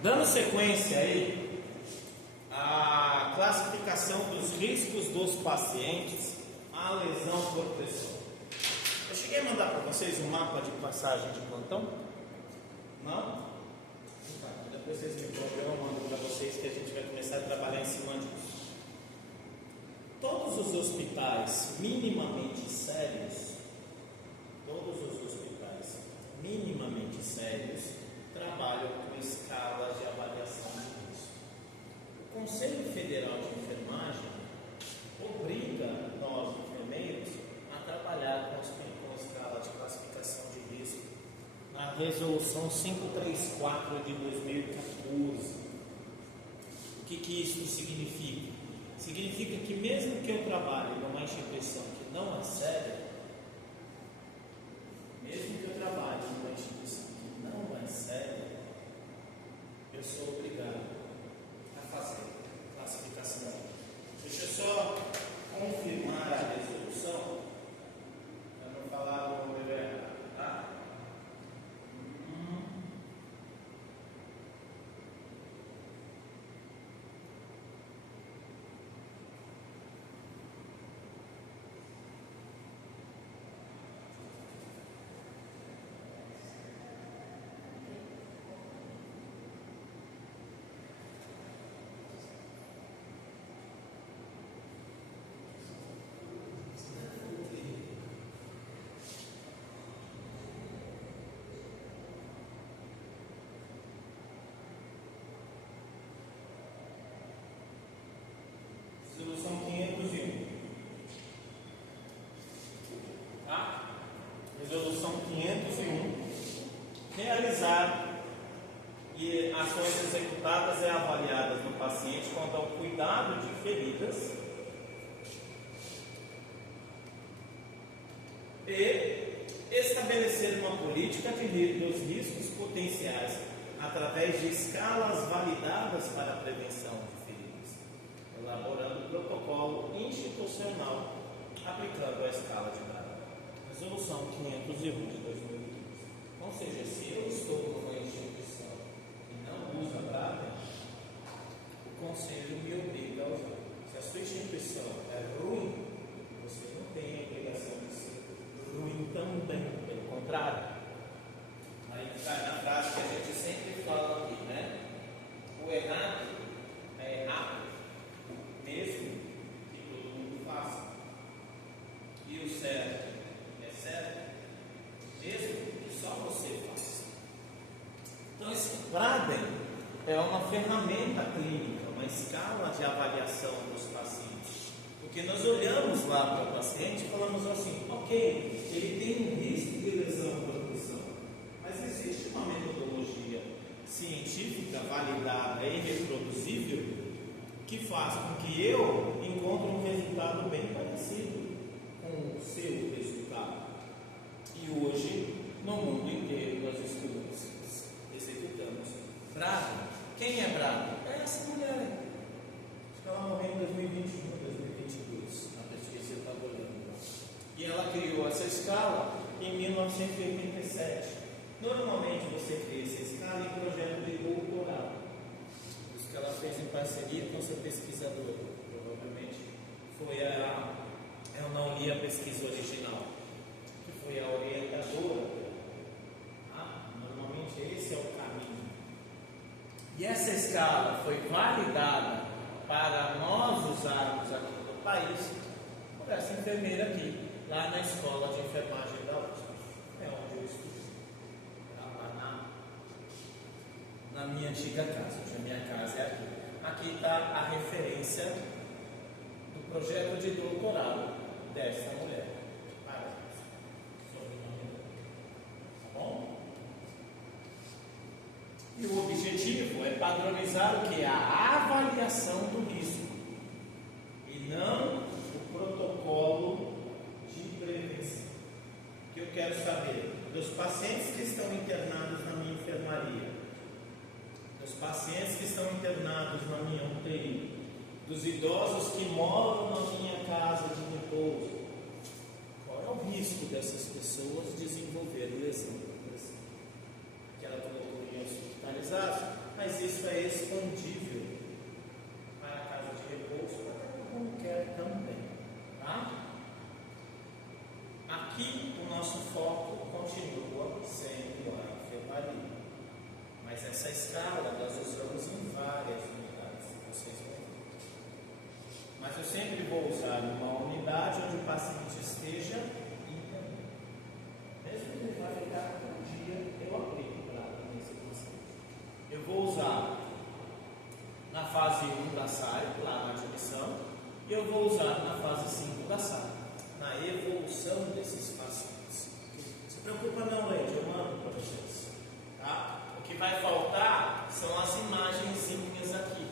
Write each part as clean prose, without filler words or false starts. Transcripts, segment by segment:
Dando sequência aí à classificação dos riscos dos pacientes à lesão por pressão. Eu cheguei a mandar para vocês um mapa de passagem de plantão? Não? Então, depois vocês me provam, eu mando para vocês que a gente vai começar a trabalhar em cima disso. Todos os hospitais minimamente sérios, trabalham com escalas de avaliação de risco. O Conselho Federal de Enfermagem obriga nós, enfermeiros, a trabalhar com escala de classificação de risco na Resolução 534 de 2014. O que isso significa? Significa que mesmo que eu trabalhe numa instituição que não é séria, eu sou obrigado a fazer classificação. Deixa eu só confirmar a resolução, para não falar o número errado, tá? Resolução 501. Tá? Resolução 501. Realizar e ações executadas e avaliadas no paciente quanto ao cuidado de feridas e estabelecer uma política dos riscos potenciais através de escalas validadas para a prevenção de feridas, elaborando protocolo institucional aplicando a escala de Braga. Resolução 501 de 2015. Ou seja, se eu estou numa instituição que não usa Braga, o conselho me obriga a usar. Se a sua instituição é ruim, você não tem a obrigação de ser ruim também, pelo contrário. Aí cai na frase que a gente sempre fala aqui, né? O errado é errado, mesmo que todo mundo faça. E o certo é certo, mesmo que só você faça. Então, esse Braden é uma ferramenta clínica, uma escala de avaliação dos pacientes. Porque nós olhamos lá para o paciente e falamos assim: ok, ele tem um risco de lesão por pressão, mas existe uma metodologia científica validada e reproduzível que faz com que eu encontre um resultado bem parecido com o seu resultado. E hoje, no mundo inteiro, nós executamos Braga. Quem é Braga? É essa mulher. Acho que ela morreu em 2021, 2022, na pesquisa que eu estava olhando. E ela criou essa escala em 1987. Normalmente você cria essa escala em projeto de doutorado. Isso que ela fez em parceria com seu pesquisador. Provavelmente foi eu não li a pesquisa original, que foi a orientadora. Normalmente esse é o caminho. E essa escala foi validada para nós usarmos aqui no país por essa enfermeira aqui, lá na escola de enfermagem da USP. É onde eu estudei. Lá na minha antiga casa. Hoje a minha casa é aqui. Aqui está a referência do projeto de doutorado dessa mulher. Tá bom? E o objetivo é padronizar o que? A avaliação do risco e não o protocolo de prevenção. O que eu quero saber dos pacientes que estão internados na minha enfermaria, dos pacientes que estão internados na minha UTI, dos idosos que moram na minha casa de repouso. Qual é o risco dessas pessoas desenvolverem lesão? Que ela colocou em hospitalizados, aí mas isso é expandível para a casa de repouso, para como quer também. Tá? Aqui o nosso foco continua sendo a enfermaria, mas essa escala nós usamos em várias unidades, vocês vão ver. Mas eu sempre vou usar uma unidade onde o paciente esteja internado. Mesmo que ele vá ficar um dia, eu aplico para nesse paciente. Eu vou usar na fase 1 da SAI, lá na admissão, e eu vou usar na fase 5 da SAI, na evolução desses pacientes. Não se preocupa não, Leite, eu mando para vocês. Tá? O que vai faltar são as imagenzinhas aqui.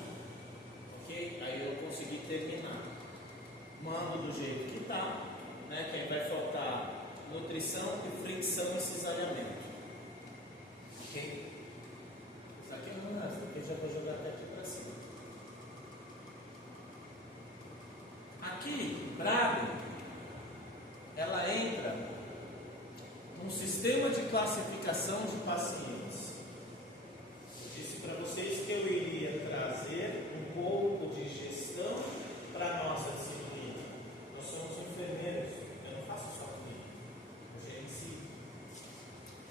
Ok? Aí eu consegui terminar. Mando do jeito que está. Né? Que aí vai faltar nutrição e fricção e cisalhamento. Ok? Isso aqui não é, isso aqui eu já vou jogar até aqui para cima. Aqui, Braden, ela entra num sistema de classificação de pacientes. Eu disse para vocês que eu iria trazer um pouco de gestão para a nossa disciplina. Nós somos enfermeiros, eu não faço só clínica, eu gerencio.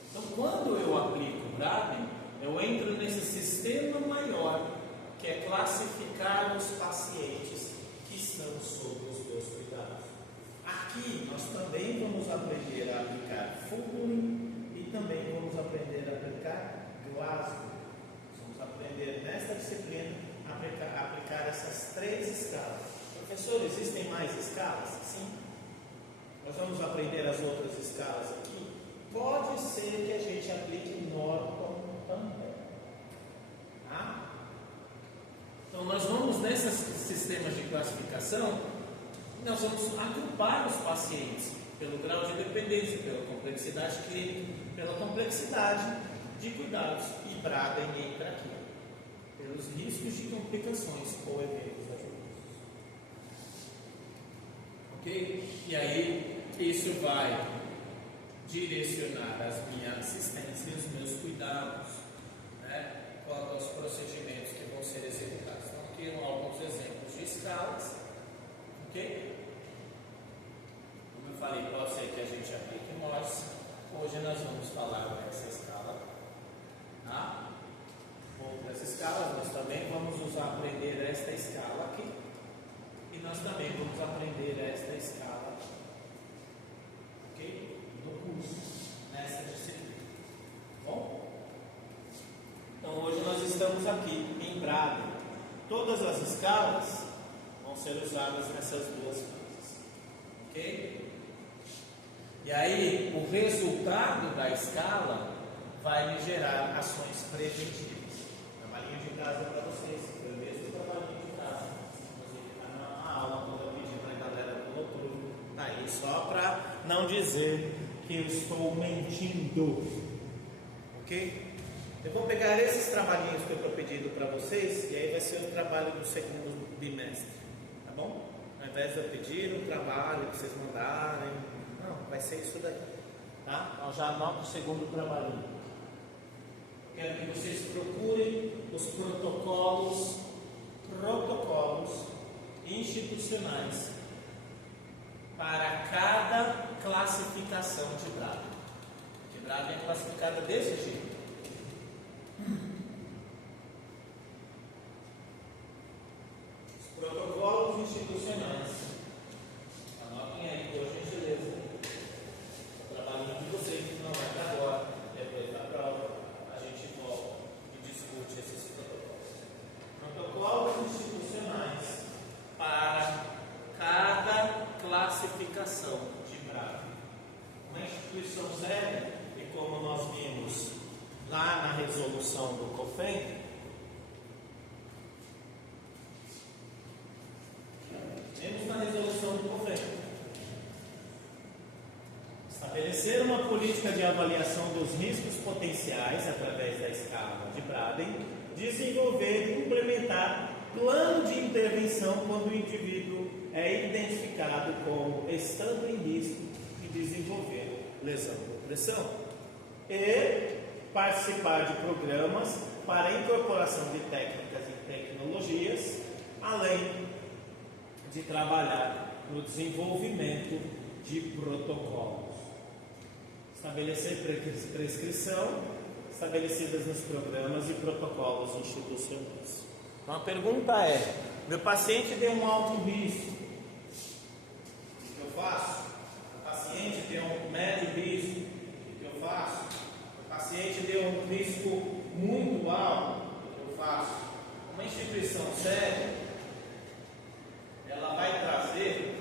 Então, quando eu aplico o Braden, eu entro nesse sistema maior, que é classificar os pacientes que estão sob os meus cuidados. Aqui nós também vamos aprender a aplicar Fulgrim e também vamos aprender a aplicar Glasgow. Vamos aprender nesta disciplina a aplicar essas 3 escalas. Professor, existem mais escalas? Sim. Nós vamos aprender as outras escalas aqui. Pode ser que a gente aplique Norton também. Tá? Então nós vamos nesses sistemas de classificação, nós vamos agrupar os pacientes pelo grau de dependência, pela complexidade clínica, pela complexidade de cuidados, e Braden entra aqui, pelos riscos de complicações ou eventos adversos. Ok? E aí, isso vai direcionar as minhas assistências e os meus cuidados, né, quanto aos procedimentos que vão ser executados. Então, aqui alguns exemplos de escalas. Ok? Como eu falei, pode ser que a gente aplique Morse. Hoje nós vamos falar dessa escala. Tá? Outras escalas, nós também vamos aprender esta escala aqui. E nós também vamos aprender esta escala, ok? No curso, nessa disciplina. Bom? Então hoje nós estamos aqui em Braden. Todas as escalas vão ser usadas nessas 2 fases. Ok? E aí, o resultado da escala vai me gerar ações preventivas. Trabalhinho de casa para vocês. Foi o mesmo trabalhinho de casa. Inclusive, está na aula, quando eu pedi para a galera do outro. Tá aí, só para não dizer que eu estou mentindo. Ok? Eu vou pegar esses trabalhinhos que eu estou pedindo para vocês, e aí vai ser o trabalho do segundo bimestre. Tá bom? Ao invés de eu pedir um trabalho que vocês mandarem, não, vai ser isso daí. Tá? Então já anota o segundo trabalhinho. Quero que vocês procurem os protocolos institucionais para cada classificação de Braden. Porque Braden é classificada desse jeito. Os protocolos institucionais. Anotem aí, por gentileza. O trabalho de vocês não é para agora, depois da prova, a gente volta e discute esses protocolos. Protocolos institucionais para cada classificação de Braden. Uma instituição séria, e como nós vimos lá na resolução do COFEN, temos na resolução do COFEN estabelecer uma política de avaliação dos riscos potenciais através da escala de Braden, desenvolver e implementar plano de intervenção quando o indivíduo é identificado como estando em risco de desenvolver lesão ou pressão, e participar de programas para a incorporação de técnicas e tecnologias, além de trabalhar no desenvolvimento de protocolos. Estabelecer prescrição estabelecidas nos programas e protocolos institucionais. Então a pergunta é: meu paciente deu um alto risco, o que eu faço? O paciente deu um médio risco, o que eu faço? O paciente deu um risco muito alto, o que eu faço? Uma instituição séria, ela vai trazer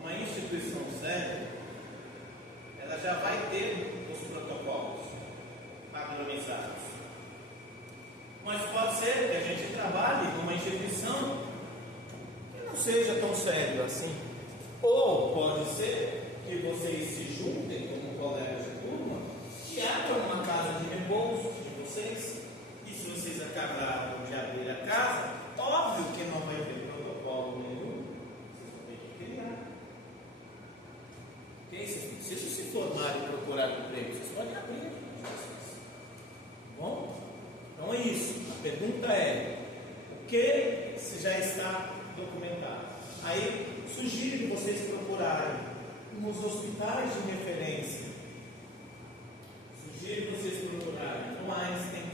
uma instituição séria, ela já vai ter os protocolos padronizados. Mas pode ser que a gente trabalhe numa instituição que não seja tão sério assim. Ou pode ser que vocês se juntem como colégio de turma e abram uma casa de repouso de vocês. E se vocês acabaram de abrir a casa, óbvio que não vai ter protocolo nenhum. Vocês vão ter que criar. Okay? Se vocês se formarem e procurarem emprego, vocês podem abrir. Bom? Então é isso. A pergunta é: o que se já está documentado? Aí sugiro vocês procurarem nos hospitais de referência. Sugiro vocês procurarem no Einstein,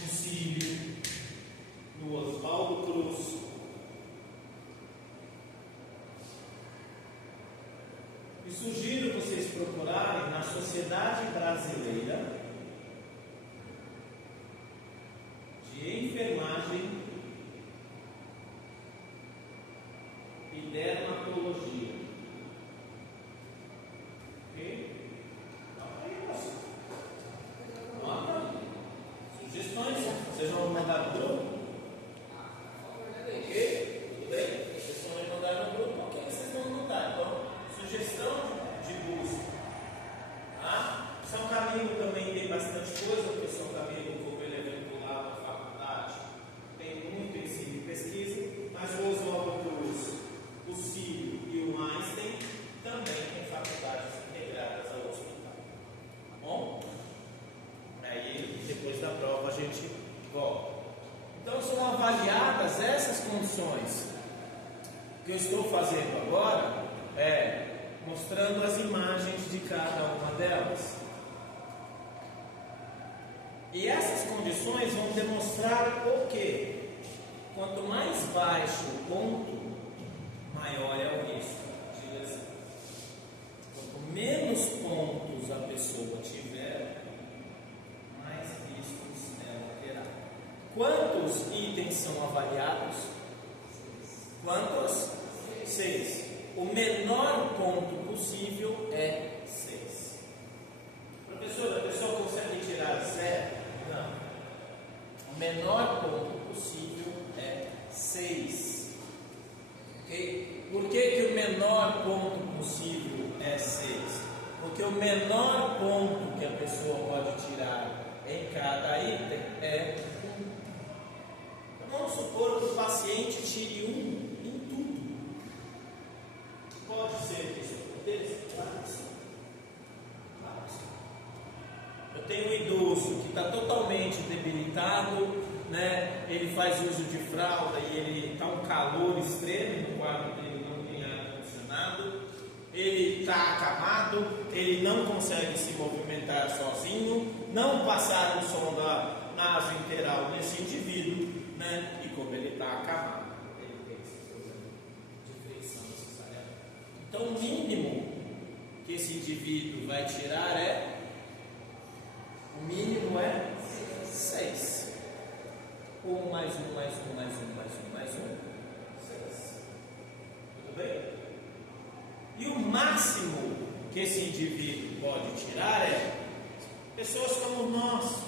no Sírio, no Oswaldo Cruz. E sugiro vocês procurarem na Sociedade Brasileira de Enfermagem e Dermatologia. Ok? Aí, moça. Nota. Sugestões. Vocês vão mandar no grupo? Ok? Tudo bem? Vocês vão mandar no grupo? Ok, vocês vão mandar. Então, sugestão de busca. Tá? São Camilo também tem bastante coisa, porque São Camilo, como ele é vinculado à faculdade, tem muito ensino e pesquisa, mas o Oswaldo Cruz, o Sírio e o Einstein também têm faculdades integradas ao hospital. Tá bom? Aí, depois da prova, a gente volta. Então, são avaliadas essas condições. O que eu estou fazendo agora é mostrando as imagens de cada uma delas. E essas condições vão demonstrar o quê? Quanto mais baixo o ponto, maior é o risco de lesão. Quanto menos pontos a pessoa tiver, mais riscos ela terá. Quantos itens são avaliados? Quantos? 6. O menor ponto possível é 6. Professor, a pessoa consegue tirar 0? Não. O menor ponto possível é 6. Ok? Por que o menor ponto possível é 6? Porque o menor ponto que a pessoa pode tirar em cada item é 1. Então, vamos supor que o paciente tire 1 em tudo. Pode ser que isso aconteça? Claro que sim. Claro que sim. Eu tenho um idoso que está totalmente debilitado, né? Ele faz uso de fralda e ele está um calor extremo, no quarto dele não tem ar condicionado, ele está acamado, ele não consegue se movimentar sozinho, não passaram o som da nasointeral nesse indivíduo, né? E como ele está acamado, ele tem esse problema de fricção necessariamente. Então, o mínimo que esse indivíduo vai tirar o mínimo é 6. 1 mais 1 mais 1 mais 1 mais 1 mais 1, 6. Tudo bem? E o máximo que esse indivíduo pode tirar é pessoas como nós.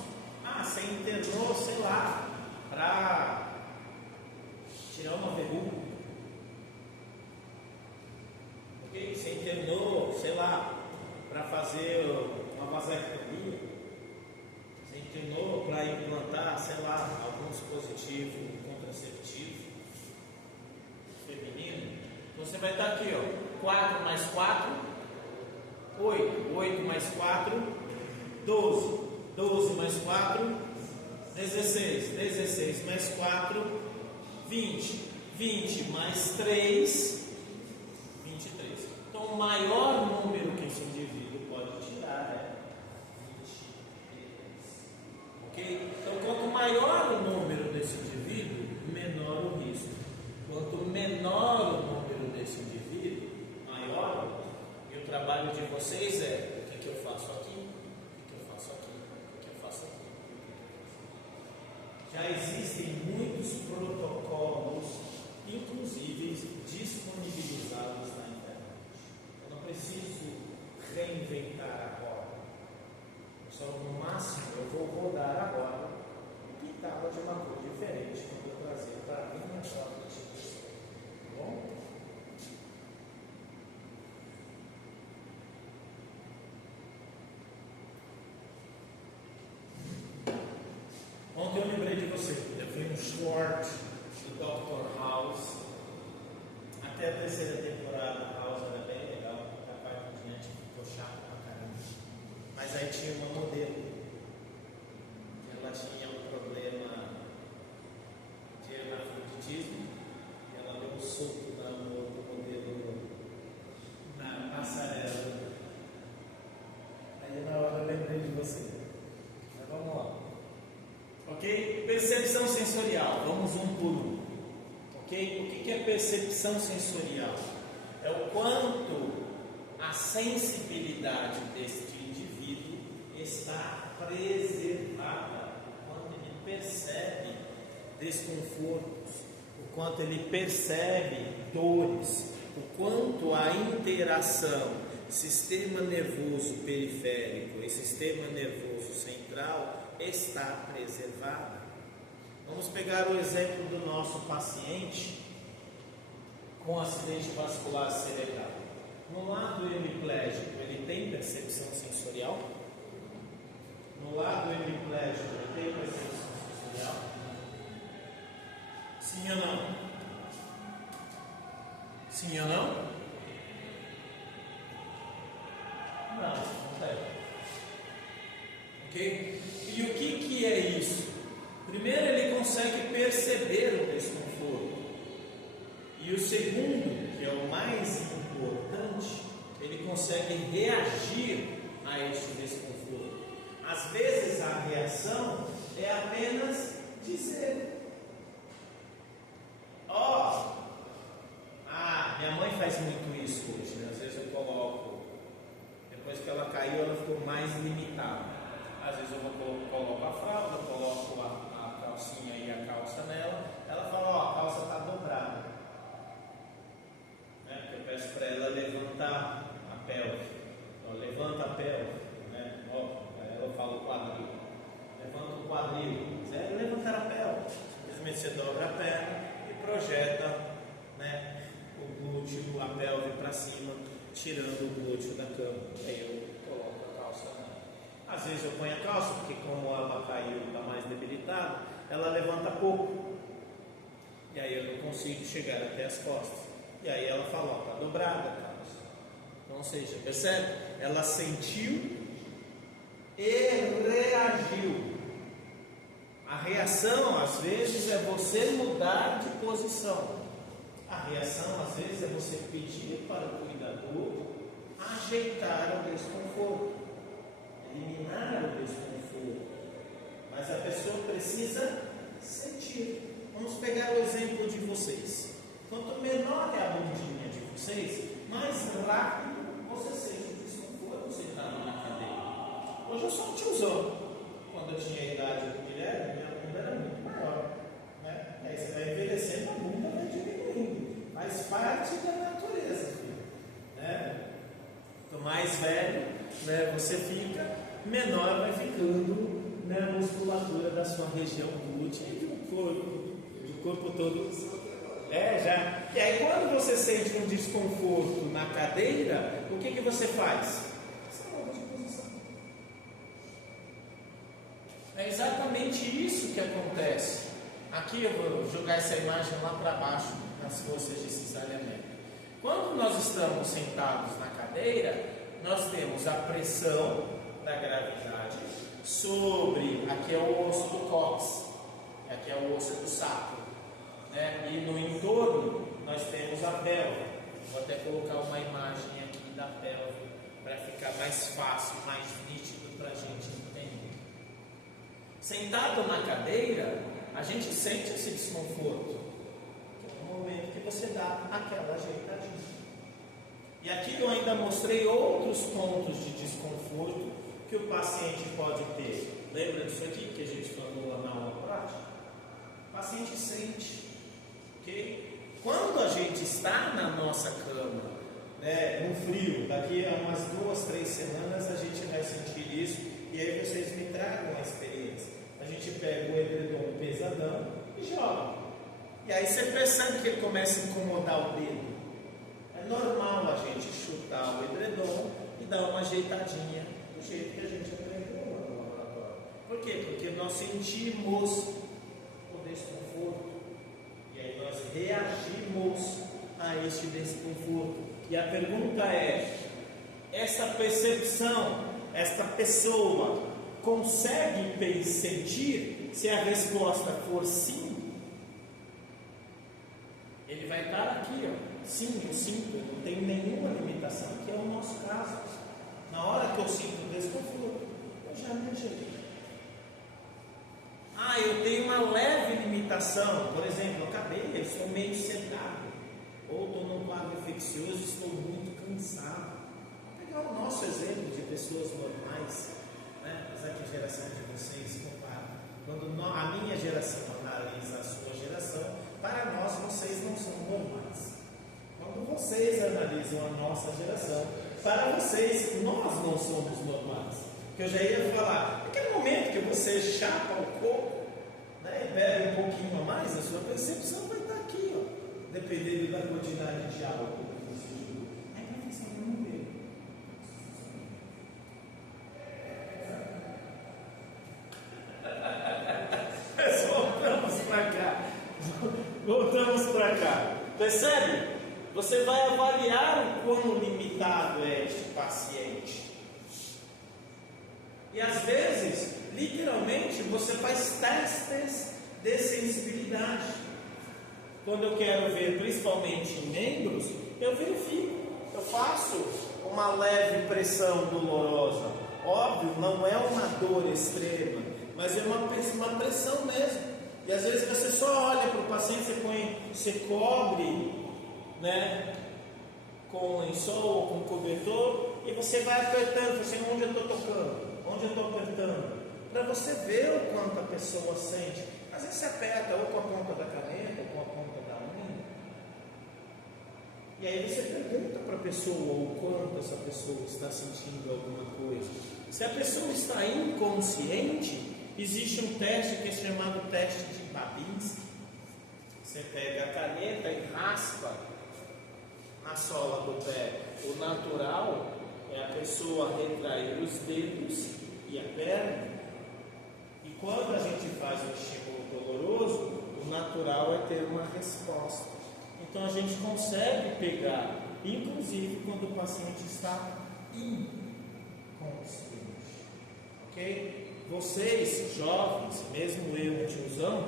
Você internou, sei lá, para tirar uma verruga. Ok? Você internou, sei lá, para fazer uma vasectomia. Você internou para implantar, sei lá, algum dispositivo contraceptivo feminino. Você vai estar aqui, ó, 4 mais 4, 8, 8 mais 4, 12, 12 mais 4, 16, 16 mais 4, 20, 20 mais 3, 23. Então, o maior número que esse indivíduo pode tirar é 23. Ok? Então, quanto maior o número desse indivíduo, menor o risco. Quanto menor o número desse indivíduo, maior o risco. E o trabalho de vocês é: o que eu faço aqui? O que eu faço aqui? O que eu faço aqui? Já existem muitos protocolos, inclusive disponibilizados na internet. Eu não preciso reinventar agora. Só no máximo eu vou rodar agora e pintá-la de uma cor diferente quando eu trazer para a minha sala de discussão. Tá bom? Ontem eu lembrei de você. Eu fui um short do Dr. House. Até a terceira temporada, House era bem legal. Da parte em diante ficou chato pra caramba. Mas aí tinha uma modelo. Ela tinha um problema de hermafroditismo. E ela deu um solto no outro modelo na passarela. Aí na hora eu lembrei de você. Mas vamos lá. Ok? Percepção sensorial. Vamos um por um. Ok? O que é percepção sensorial? É o quanto a sensibilidade deste indivíduo está preservada, o quanto ele percebe desconfortos, o quanto ele percebe dores, o quanto a interação sistema nervoso periférico e sistema nervoso central está preservada. Vamos pegar o exemplo do nosso paciente com acidente vascular cerebral. No lado hemiplégico, ele tem percepção sensorial? No lado hemiplégico, ele tem percepção sensorial? Sim ou não? Sim ou não? Não, não tem. Ok? E o que é isso? Primeiro, ele consegue perceber o desconforto. E o segundo, que é o mais importante, ele consegue reagir a este desconforto. Às vezes a reação é apenas dizer: minha mãe faz muito isso hoje, né? Às vezes eu coloco, depois que ela caiu, ela ficou mais limitada. Às vezes eu coloco a fralda, coloco a calcinha e a calça nela, ela fala: a calça está dobrada. Né? Eu peço para ela levantar a pelve. Levanta a pelve. Né? Aí eu falo quadril. Levanta o quadril. É levantar a pelve. Simplesmente você dobra a perna e projeta, né, o glúteo, a pelve para cima, tirando o glúteo da cama. Aí eu coloco a calça nela. Às vezes eu ponho a calça, porque como ela caiu, está mais debilitada, ela levanta pouco. E aí eu não consigo chegar até as costas. E aí ela fala: está dobrada a calça. Então, ou seja, percebe? Ela sentiu e reagiu. A reação, às vezes, é você mudar de posição. A reação, às vezes, é você pedir para o cuidador ajeitar o desconforto, eliminar o desconforto. Mas a pessoa precisa sentir. Vamos pegar o exemplo de vocês. Quanto menor é a bundinha de vocês, mais rápido você sente o desconforto sentado na cadeira. Hoje eu sou um tiozão. Quando eu tinha a idade do Guilherme, minha bunda era muito maior. Né? Aí você vai envelhecendo, a bunda vai diminuindo. Faz parte da natureza, filho. Né? Quanto mais velho, né, você fica, menor vai ficando, né, a musculatura da sua região glútea e do corpo todo. Já. E aí, quando você sente um desconforto na cadeira, o que você faz? Você muda de posição. É exatamente isso que acontece. Aqui eu vou jogar essa imagem lá para baixo, nas forças de cesariamento. Quando nós estamos sentados na cadeira, nós temos a pressão da gravidade sobre, aqui é o osso do cóccix, aqui é o osso do sacro, né? E no entorno nós temos a pelve. Vou até colocar uma imagem aqui da pelve para ficar mais fácil, mais nítido para a gente entender. Sentado na cadeira, a gente sente esse desconforto, que é o momento que você dá aquela ajeitadinha. E aqui eu ainda mostrei outros pontos de desconforto que o paciente pode ter. Lembra disso aqui que a gente falou lá na aula prática? O paciente sente, ok? Quando a gente está na nossa cama, né, no frio, daqui a umas 2, 3 semanas a gente vai sentir isso, e aí vocês me tragam a experiência. A gente pega o edredom pesadão e joga. E aí você percebe que ele começa a incomodar o dedo. É normal a gente chutar o edredom e dar uma ajeitadinha do jeito que a gente aprendeu no laboratório. Por quê? Porque nós sentimos o desconforto. E aí nós reagimos a este desconforto. E a pergunta é: essa percepção, esta pessoa consegue sentir? Se a resposta for sim, ele vai estar aqui, ó. Sim, eu sinto, não tem nenhuma limitação, que é o nosso caso. Na hora que eu sinto desconforto, eu já me ajeitei. Ah, eu tenho uma leve limitação, por exemplo, eu estou meio sedado, ou estou num quadro infeccioso e estou muito cansado. Vou pegar o nosso exemplo de pessoas normais, né? Apesar que a geração de vocês compara. Quando a minha geração analisa a sua geração, para nós vocês não são normais. Quando vocês analisam a nossa geração, para vocês nós não somos normais. Que eu já ia falar, naquele momento que você chapa o coco, né, e bebe um pouquinho a mais, a sua percepção vai estar aqui, ó, dependendo da quantidade de álcool que você jogou. Aí vai pensar, vamos ver. Voltamos para cá. Percebe? Você vai avaliar o quão limitado é este paciente. E às vezes, literalmente, você faz testes de sensibilidade. Quando eu quero ver, principalmente em membros, eu verifico. Eu faço uma leve pressão dolorosa. Óbvio, não é uma dor extrema, mas é uma pressão mesmo. E às vezes você só olha para o paciente, você cobre, né, com lençol ou com cobertor, e você vai apertando, assim, onde eu estou tocando, onde eu estou apertando, para você ver o quanto a pessoa sente. Às vezes você aperta ou com a ponta da caneta ou com a ponta da unha, e aí você pergunta para a pessoa o quanto essa pessoa está sentindo alguma coisa. Se a pessoa está inconsciente, existe um teste que é chamado teste de Babinski. Você pega a caneta e raspa na sola do pé. O natural é a pessoa retrair os dedos e a perna. E quando a gente faz um estímulo doloroso, o natural é ter uma resposta. Então a gente consegue pegar, inclusive quando o paciente está inconsciente. Ok? Vocês, jovens, mesmo eu, tiozão,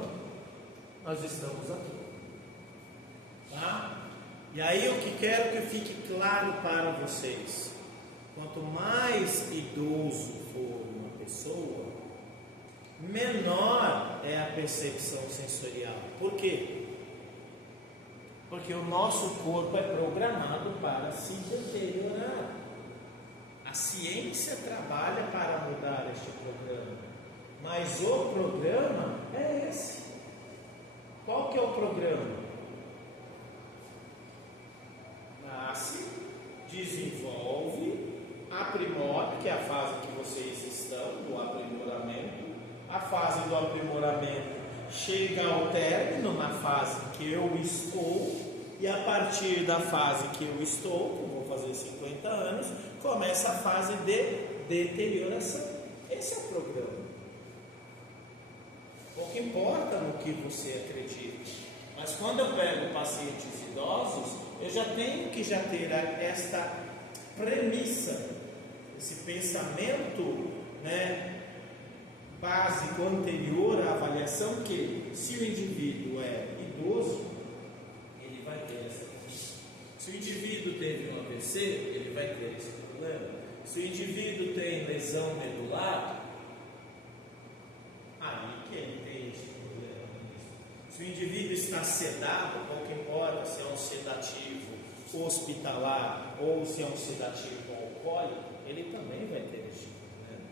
nós estamos aqui. Tá? E aí eu que quero que fique claro para vocês: quanto mais idoso for uma pessoa, menor é a percepção sensorial. Por quê? Porque o nosso corpo é programado para se deteriorar. A ciência trabalha para mudar este programa, mas o programa é esse. Qual que é o programa? Nasce, desenvolve, aprimora, que é a fase que vocês estão, do aprimoramento. A fase do aprimoramento chega ao término na fase que eu estou, e a partir da fase que eu estou, que eu vou fazer 50 anos, começa a fase de deterioração. Esse é o programa. Pouco importa no que você acredita, mas quando eu pego pacientes idosos, eu já tenho que ter esta premissa, esse pensamento, né, básico anterior à avaliação, que se o indivíduo é idoso, ele vai ter essa condição. Se o indivíduo teve um AVC, ele vai ter esse problema. Se o indivíduo tem lesão medular, aí que ele tem esse problema. Se o indivíduo está sedado, pouco importa se é um sedativo hospitalar ou se é um sedativo alcoólico, ele também vai ter esse problema.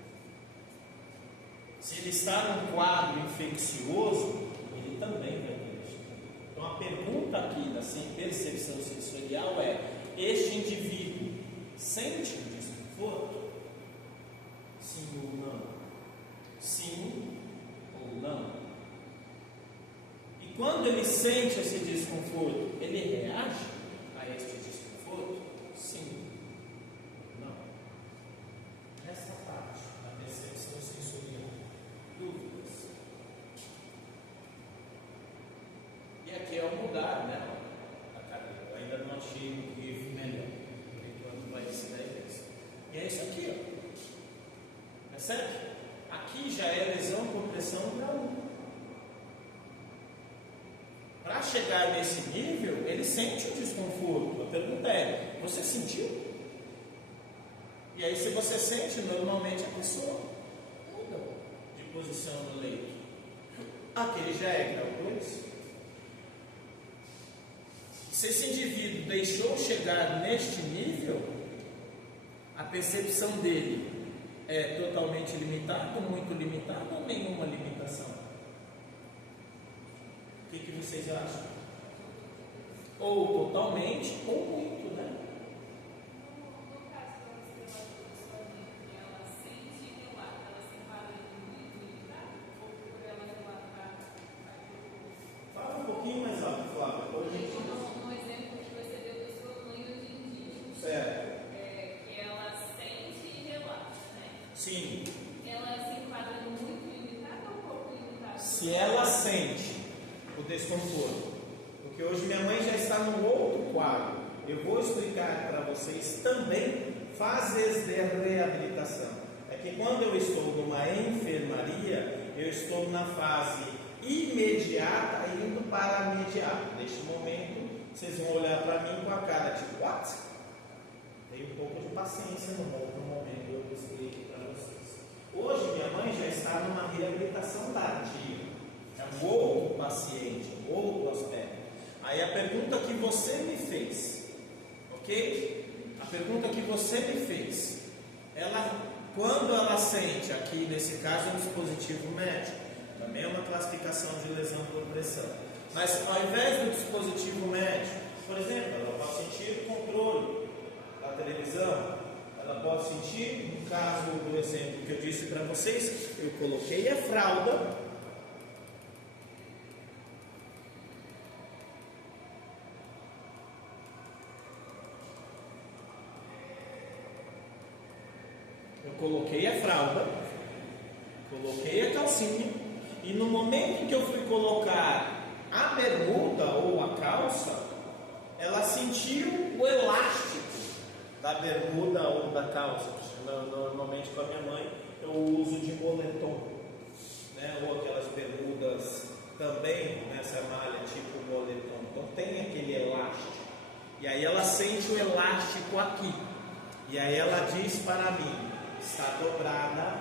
Se ele está num quadro infeccioso, ele também vai ter esse problema. Então a pergunta aqui da percepção sensorial é: este indivíduo sente um desconforto? Sim ou não? Sim ou não? E quando ele sente esse desconforto, ele reage a este desconforto? Sim ou não? Essa parte da percepção sensorial. Dúvidas? E aqui é o lugar, né? A cadeira. Eu ainda não achei um livro melhor. Enquanto vai ensinar isso. E é isso aqui, ó. Percebe? Aqui já é lesão por pressão grau 1. Para chegar nesse nível, ele sente o desconforto. A pergunta é: você sentiu? E aí, se você sente, normalmente a pessoa muda de posição no leito. Aqui já é grau 2. Se esse indivíduo deixou chegar neste nível, a percepção dele é totalmente limitada, muito limitada ou nenhuma limitação? O que vocês acham? Ou totalmente ou muito, né? No caso da pessoa que ela sente e relata, ela se enquadra muito limitada? Ou por ela relatar? Fala um pouquinho mais alto, Flávia. No exemplo que você deu da sua mãe hoje em dia. Certo. Que ela sente e relata, né? Sim. Ela se enquadra muito limitada ou pouco limitada? Se ela sente o desconforto, porque hoje minha mãe já está num outro quadro, eu vou explicar para vocês também fases de reabilitação. É que quando eu estou numa enfermaria, eu estou na fase imediata indo para a imediata. Neste momento, vocês vão olhar para mim com a cara de what? Tenho um pouco de paciência no outro momento, eu explico para vocês. Hoje minha mãe já está numa reabilitação tardia. É um outro paciente, um outro aspecto. Aí a pergunta que você me fez, ok? A pergunta que você me fez, quando ela sente, aqui nesse caso é um dispositivo médico, também é uma classificação de lesão por pressão. Mas ao invés do dispositivo médico, por exemplo, ela pode sentir o controle da televisão, ela pode sentir, no caso do exemplo que eu disse para vocês, eu coloquei a fralda. Coloquei a fralda, coloquei a calcinha, e no momento que eu fui colocar a bermuda ou a calça, ela sentiu o elástico da bermuda ou da calça. Normalmente com a minha mãe eu uso de moletom, né? Ou aquelas bermudas também nessa malha tipo moletom. Então tem aquele elástico, e aí ela sente o elástico aqui, e aí ela diz para mim: está dobrada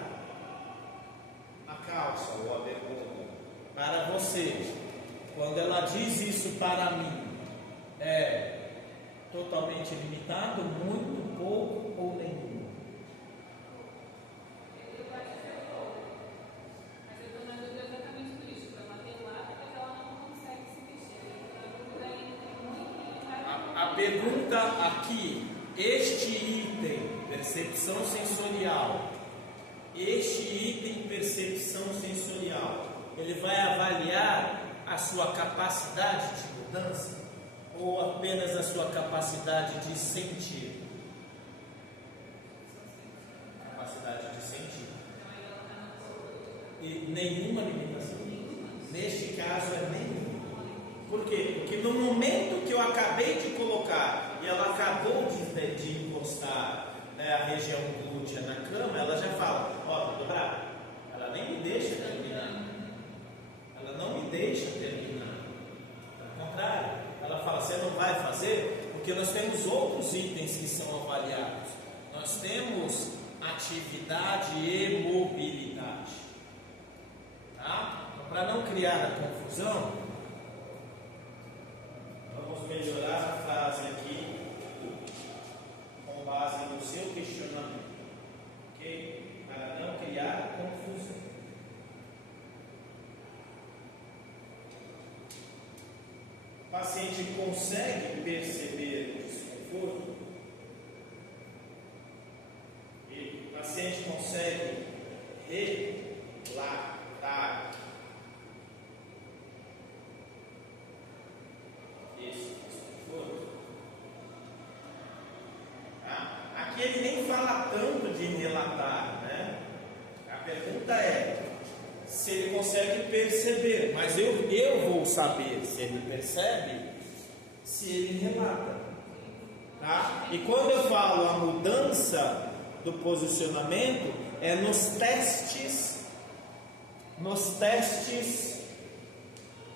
a calça ou a bermuda. Para você, quando ela diz isso para mim, é totalmente limitado, muito, pouco ou nenhum? Eu acho que é pouco. Mas eu estou na dúvida exatamente por isso. Ela relata, mas ela não consegue se mexer. A pergunta aqui, este item, percepção sensorial, ele vai avaliar a sua capacidade de mudança ou apenas a sua capacidade de sentir? Capacidade de sentir. E nenhuma limitação? Neste caso é nenhuma. Por quê? Porque no momento que eu acabei de colocar e ela acabou de encostar, né, a região glútea na cama, ela já fala, ó, tá dobrado. Ela nem me deixa terminar. Ela não me deixa terminar. Ao contrário, ela fala, você não vai fazer, porque nós temos outros itens que são avaliados. Nós temos atividade e mobilidade. Tá? Então, para não criar a confusão, vamos melhorar a frase aqui com base no seu questionamento. Ok? Para não criar confusão. O paciente consegue perceber o desconforto? E o paciente consegue relatar esse desconforto? Tá? Aqui ele nem fala tanto de relatar, né? A pergunta é se ele consegue perceber, mas eu vou saber se ele percebe, se ele relata. Tá? E quando eu falo a mudança do posicionamento, é nos testes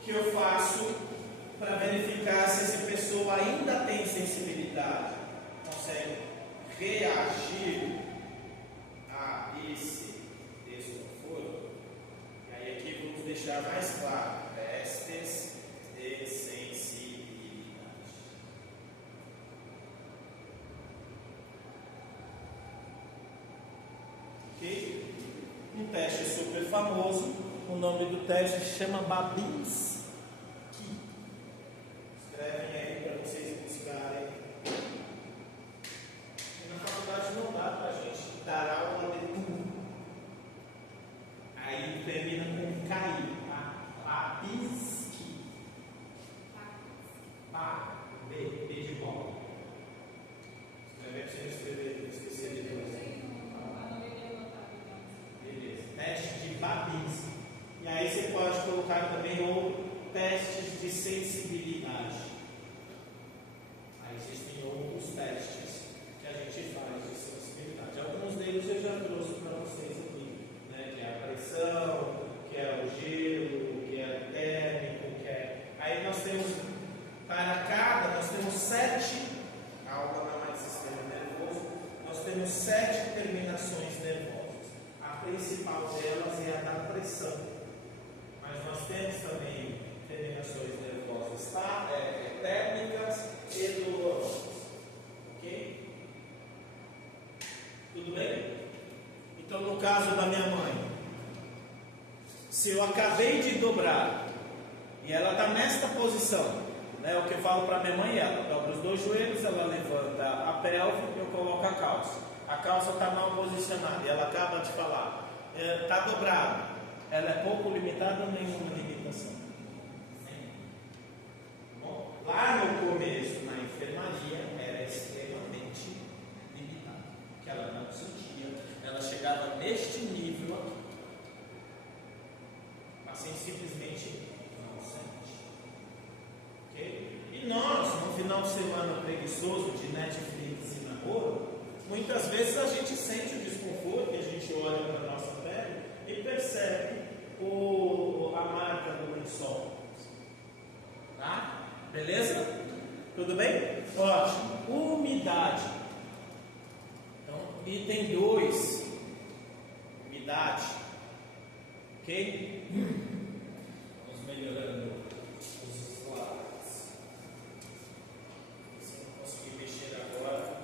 que eu faço para verificar se essa pessoa ainda tem sensibilidade, consegue reagir a esse desconforto. E aí aqui vamos deixar mais claro, testes de sensibilidade. Ok? Um teste super famoso, o nome do teste se chama Babinski. Escrevem aí para vocês buscarem. E na faculdade não dá para a gente dar aula de tudo. Aí termina com cair, tá? Babinski. B de bola. Escreve para você escrever, não esquecer de Deus. Beleza. Teste de Babinski. E aí você pode colocar também ou testes de sensibilidade. Aí existem outros testes que a gente faz de sensibilidade. Alguns deles eu já trouxe para vocês aqui, né? Que é a pressão, que é o gelo, que é o térmico, que é. Aí nós temos, para cada, nós temos 7, a aula não é sistema nervoso, nós temos 7 terminações nervosas. A principal delas é a da pressão, mas nós temos também terminações nervosas térmicas e dolorosas. Ok? Tudo bem? Então, no caso da minha mãe, se eu acabei de dobrar e ela está nesta posição, né, o que eu falo para minha mãe é: ela dobra os 2 joelhos, ela levanta a pelve e eu coloco a calça. A calça está mal posicionada e ela acaba de falar, está dobrada. Ela é pouco limitada ou nenhuma limitação? Bom, lá no começo, na enfermaria, era extremamente limitada, porque ela não sentia, ela chegava neste nível aqui. O paciente simplesmente não sente. Ok? E nós, no final de semana preguiçoso de Netflix e namoro, muitas vezes a gente sente o desconforto, a gente olha para a nossa pele e percebe a marca do lençol. Tá? Beleza? Tudo bem? Ótimo. Umidade. Então, item 2. Umidade. Ok? Vamos melhorando os slides. Se eu não conseguir mexer agora.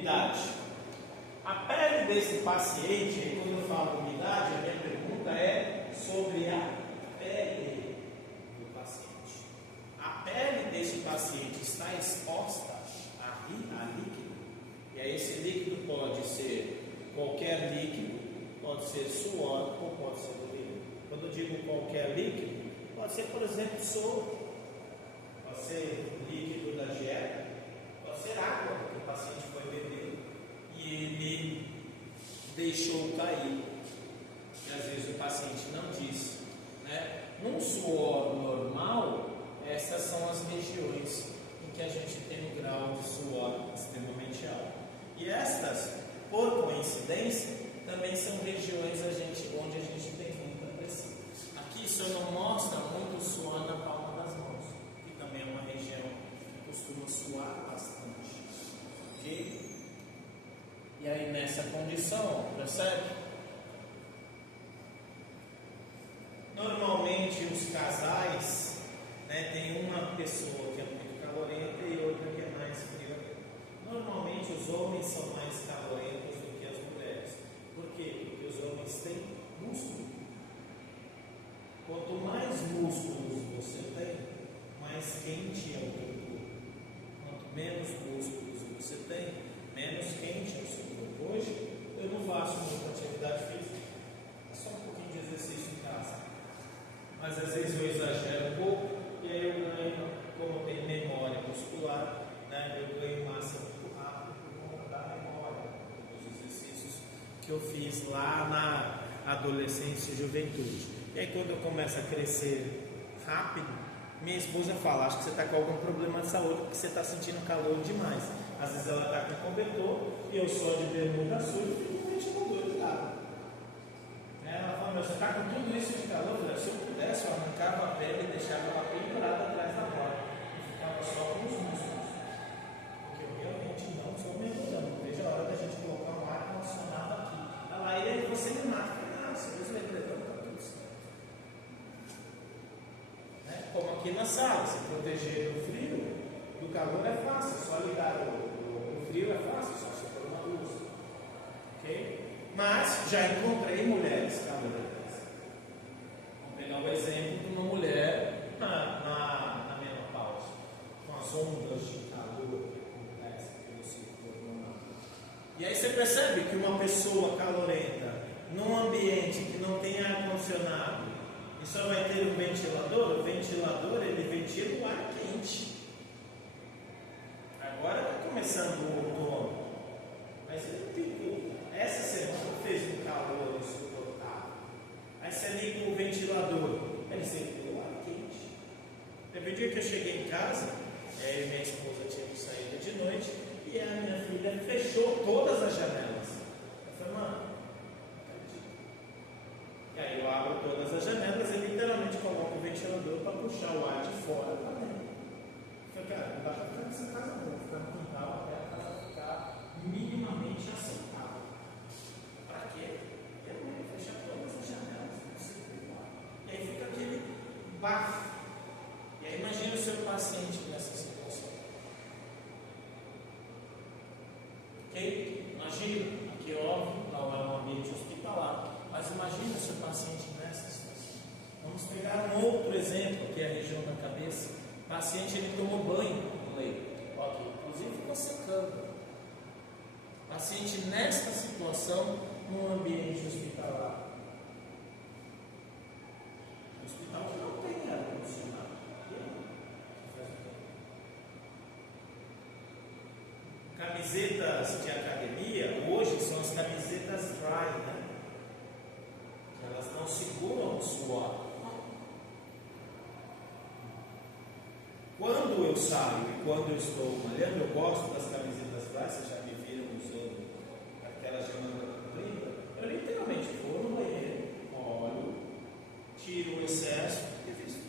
umidade. A pele desse paciente, quando eu falo umidade, a minha pergunta é sobre a pele do paciente. A pele desse paciente está exposta a líquido, e aí esse líquido pode ser qualquer líquido, pode ser suor ou pode ser urina. Quando eu digo qualquer líquido, pode ser, por exemplo, soro, pode ser líquido da dieta, pode ser água que o paciente foi beber e ele deixou cair. E às vezes o paciente não disse, né? Num suor normal, essas são as regiões em que a gente tem um grau de suor extremamente alto. E estas, por coincidência, também são regiões onde a gente tem muita pressão. Aqui só não mostra muito o suor na palma das mãos, que também é uma região que costuma suar bastante. Ok? E aí nessa condição, percebe? Normalmente os casais, né, tem uma pessoa que é muito calorenta e outra que é mais fria. Normalmente os homens são mais calorentos do que as mulheres. Por quê? Porque os homens têm músculo. Quanto mais músculos você tem, mais quente é o teu corpo. Quanto menos músculos você tem, menos quente é o seu corpo. Hoje eu não faço muita atividade física, é só um pouquinho de exercício em casa. Mas às vezes eu exagero um pouco e aí eu ganho, como tem memória muscular, né, eu ganho massa muito rápido por conta da memória dos exercícios que eu fiz lá na adolescência e juventude. E aí quando eu começo a crescer rápido, minha esposa fala, acho que você está com algum problema de saúde porque você está sentindo calor demais. Às vezes ela está com cobertor e eu só de bermuda suja e fico com ventilador ligado. Ela fala, você está com tudo isso de calor? Eu falei, se eu pudesse, eu arrancava a pele e deixava ela pendurada atrás da porta. E ficava só com os músculos. Porque eu realmente não sou mergulhando. Veja a hora da gente colocar um ar condicionado aqui. Olha lá, ele você me mata. Não, você usa ele levando para tudo certo. Né? Como aqui na sala, se proteger do frio, do calor é fácil, só ligar o frio é fácil, só se for uma luz. Ok? Mas já encontrei mulheres calorentas. Vamos pegar o exemplo de uma mulher na menopausa, com as ondas de calor que acontecem pelo ciclo hormonal. E aí você percebe que uma pessoa calorenta, num ambiente que não tem ar-condicionado, e só vai ter um ventilador, o ventilador ele ventila o ar quente. Agora está começando o outono, mas ele ficou. Essa semana fez um calor insuportável. Aí você liga o ventilador, ele sempre o ar quente. Teve um dia que eu cheguei em casa, eu e minha esposa tínhamos saído de noite, e a minha filha fechou todas as janelas. Eu falei, mano, não acredito. E aí eu abro todas as janelas e literalmente coloco o ventilador para puxar o ar de fora para dentro. Eu falei, cara, não dá para ficar nessa casa não, vou ficar no quintal até a casa ficar minimamente aceitável. Para quê? Eu não vou fechar todas as janelas, não sei como. E aí fica aquele bafo. E aí imagina o seu paciente nessa situação. Ok? Imagina, aqui óbvio, não é um ambiente hospitalar, mas imagina o seu paciente nessa situação. Vamos pegar um outro exemplo, que é a região da cabeça. O paciente ele tomou banho no leito, ok? Inclusive ficou secando. O paciente nesta situação, num ambiente hospitalar. Um hospital que não tem ar-condicionado. Camisetas de academia, hoje são as camisetas dry, né? Elas não seguram o suor. Quando eu saio e quando eu estou malhando, eu gosto das camisetas dry, vocês já me viram usando aquelas de manga comprida. Eu literalmente vou no banheiro, olho, tiro o excesso e visto.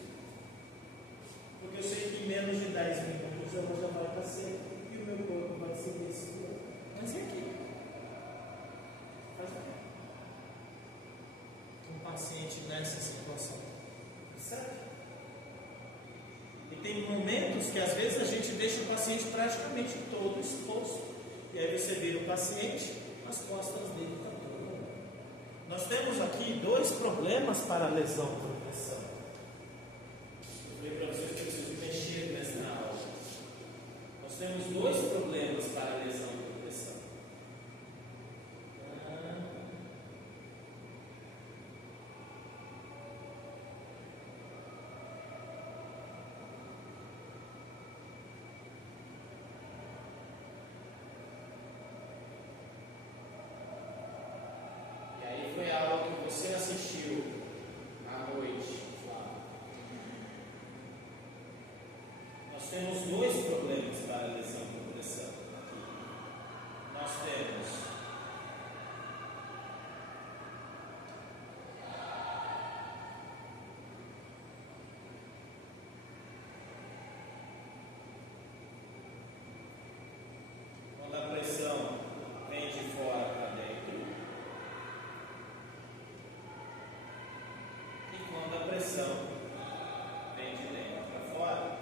Porque eu sei que em menos de 10 minutos ela já vai estar seca e o meu corpo vai se ressecar. Mas e aqui? Faz o quê? Um paciente nessa situação. Percebe? E tem momentos que às vezes a gente deixa o paciente praticamente todo exposto. E aí você vira o paciente, as costas dele estão todas. Nós temos aqui dois problemas para a lesão por pressão. Eu falei para vocês que eu preciso mexer nessa aula. Nós temos dois problemas para a lesão por pressão. E aí foi a aula que você assistiu à noite. Nós temos dois problemas para a lesão por pressão aqui. Nós temos quando a pressão vem de fora para dentro e quando a pressão vem de dentro para fora.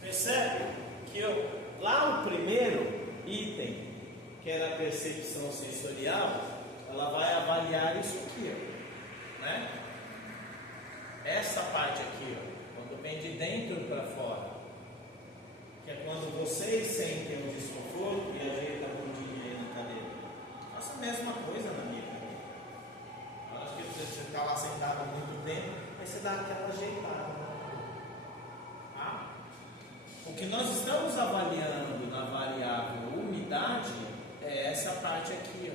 Percebe que lá o primeiro item, que era a percepção sensorial, ela vai avaliar isso aqui, ó, né? Essa parte aqui, ó, quando vem de dentro para fora, que é quando vocês sentem um desconforto e ajeita a bundinha aí na cadeira. Faça a mesma coisa na minha cadeira. Acho que você ficar lá sentado há muito tempo, aí você dá aquela ajeitada. O que nós estamos avaliando na variável umidade é essa parte aqui, ó.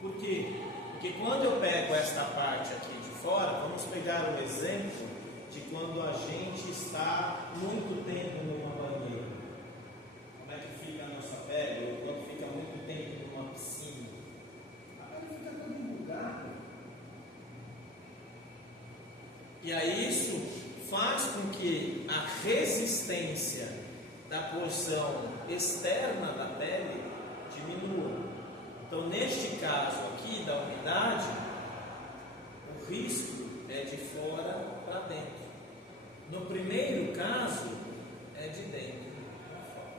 Por quê? Porque quando eu pego esta parte aqui de fora, vamos pegar o exemplo de quando a gente está muito tempo numa banheira. Como é que fica a nossa pele? Ou quando fica muito tempo numa piscina? A pele fica toda embrulhada. E aí isso faz com que a resistência da porção externa da pele diminua. Então, neste caso aqui da umidade, o risco é de fora para dentro. No primeiro caso, é de dentro para fora.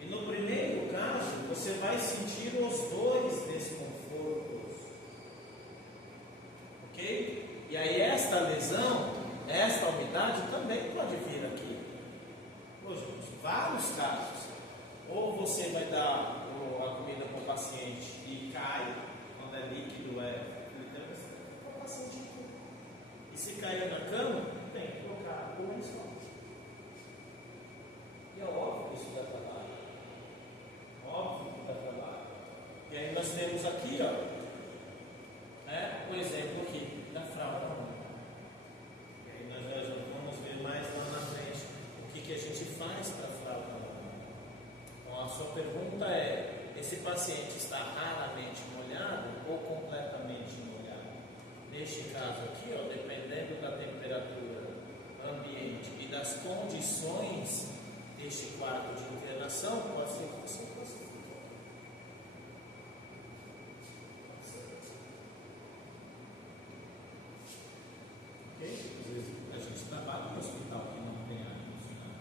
E no primeiro caso, você vai sentir os dois desconfortos. Ok? E aí esta lesão, esta umidade também pode vir aqui. Hoje, vários casos. Ou você vai dar a comida para o paciente e cai, quando é líquido, o paciente. E se caiu na cama, tem que colocar o lençol. E é óbvio que isso dá trabalho. Óbvio que dá trabalho. E aí nós temos aqui, ó, né, o exemplo aqui da fralda. E aí nós vamos ver mais lá na frente o que a gente faz para a fralda. Então a sua pergunta é: esse paciente está raramente molhado ou completamente molhado? Neste caso aqui, ó, dependendo da temperatura ambiente e das condições deste quadro de internação, pode ser que você classifique. Ok? Às vezes a gente trabalha no hospital que não tem ar-condicionado.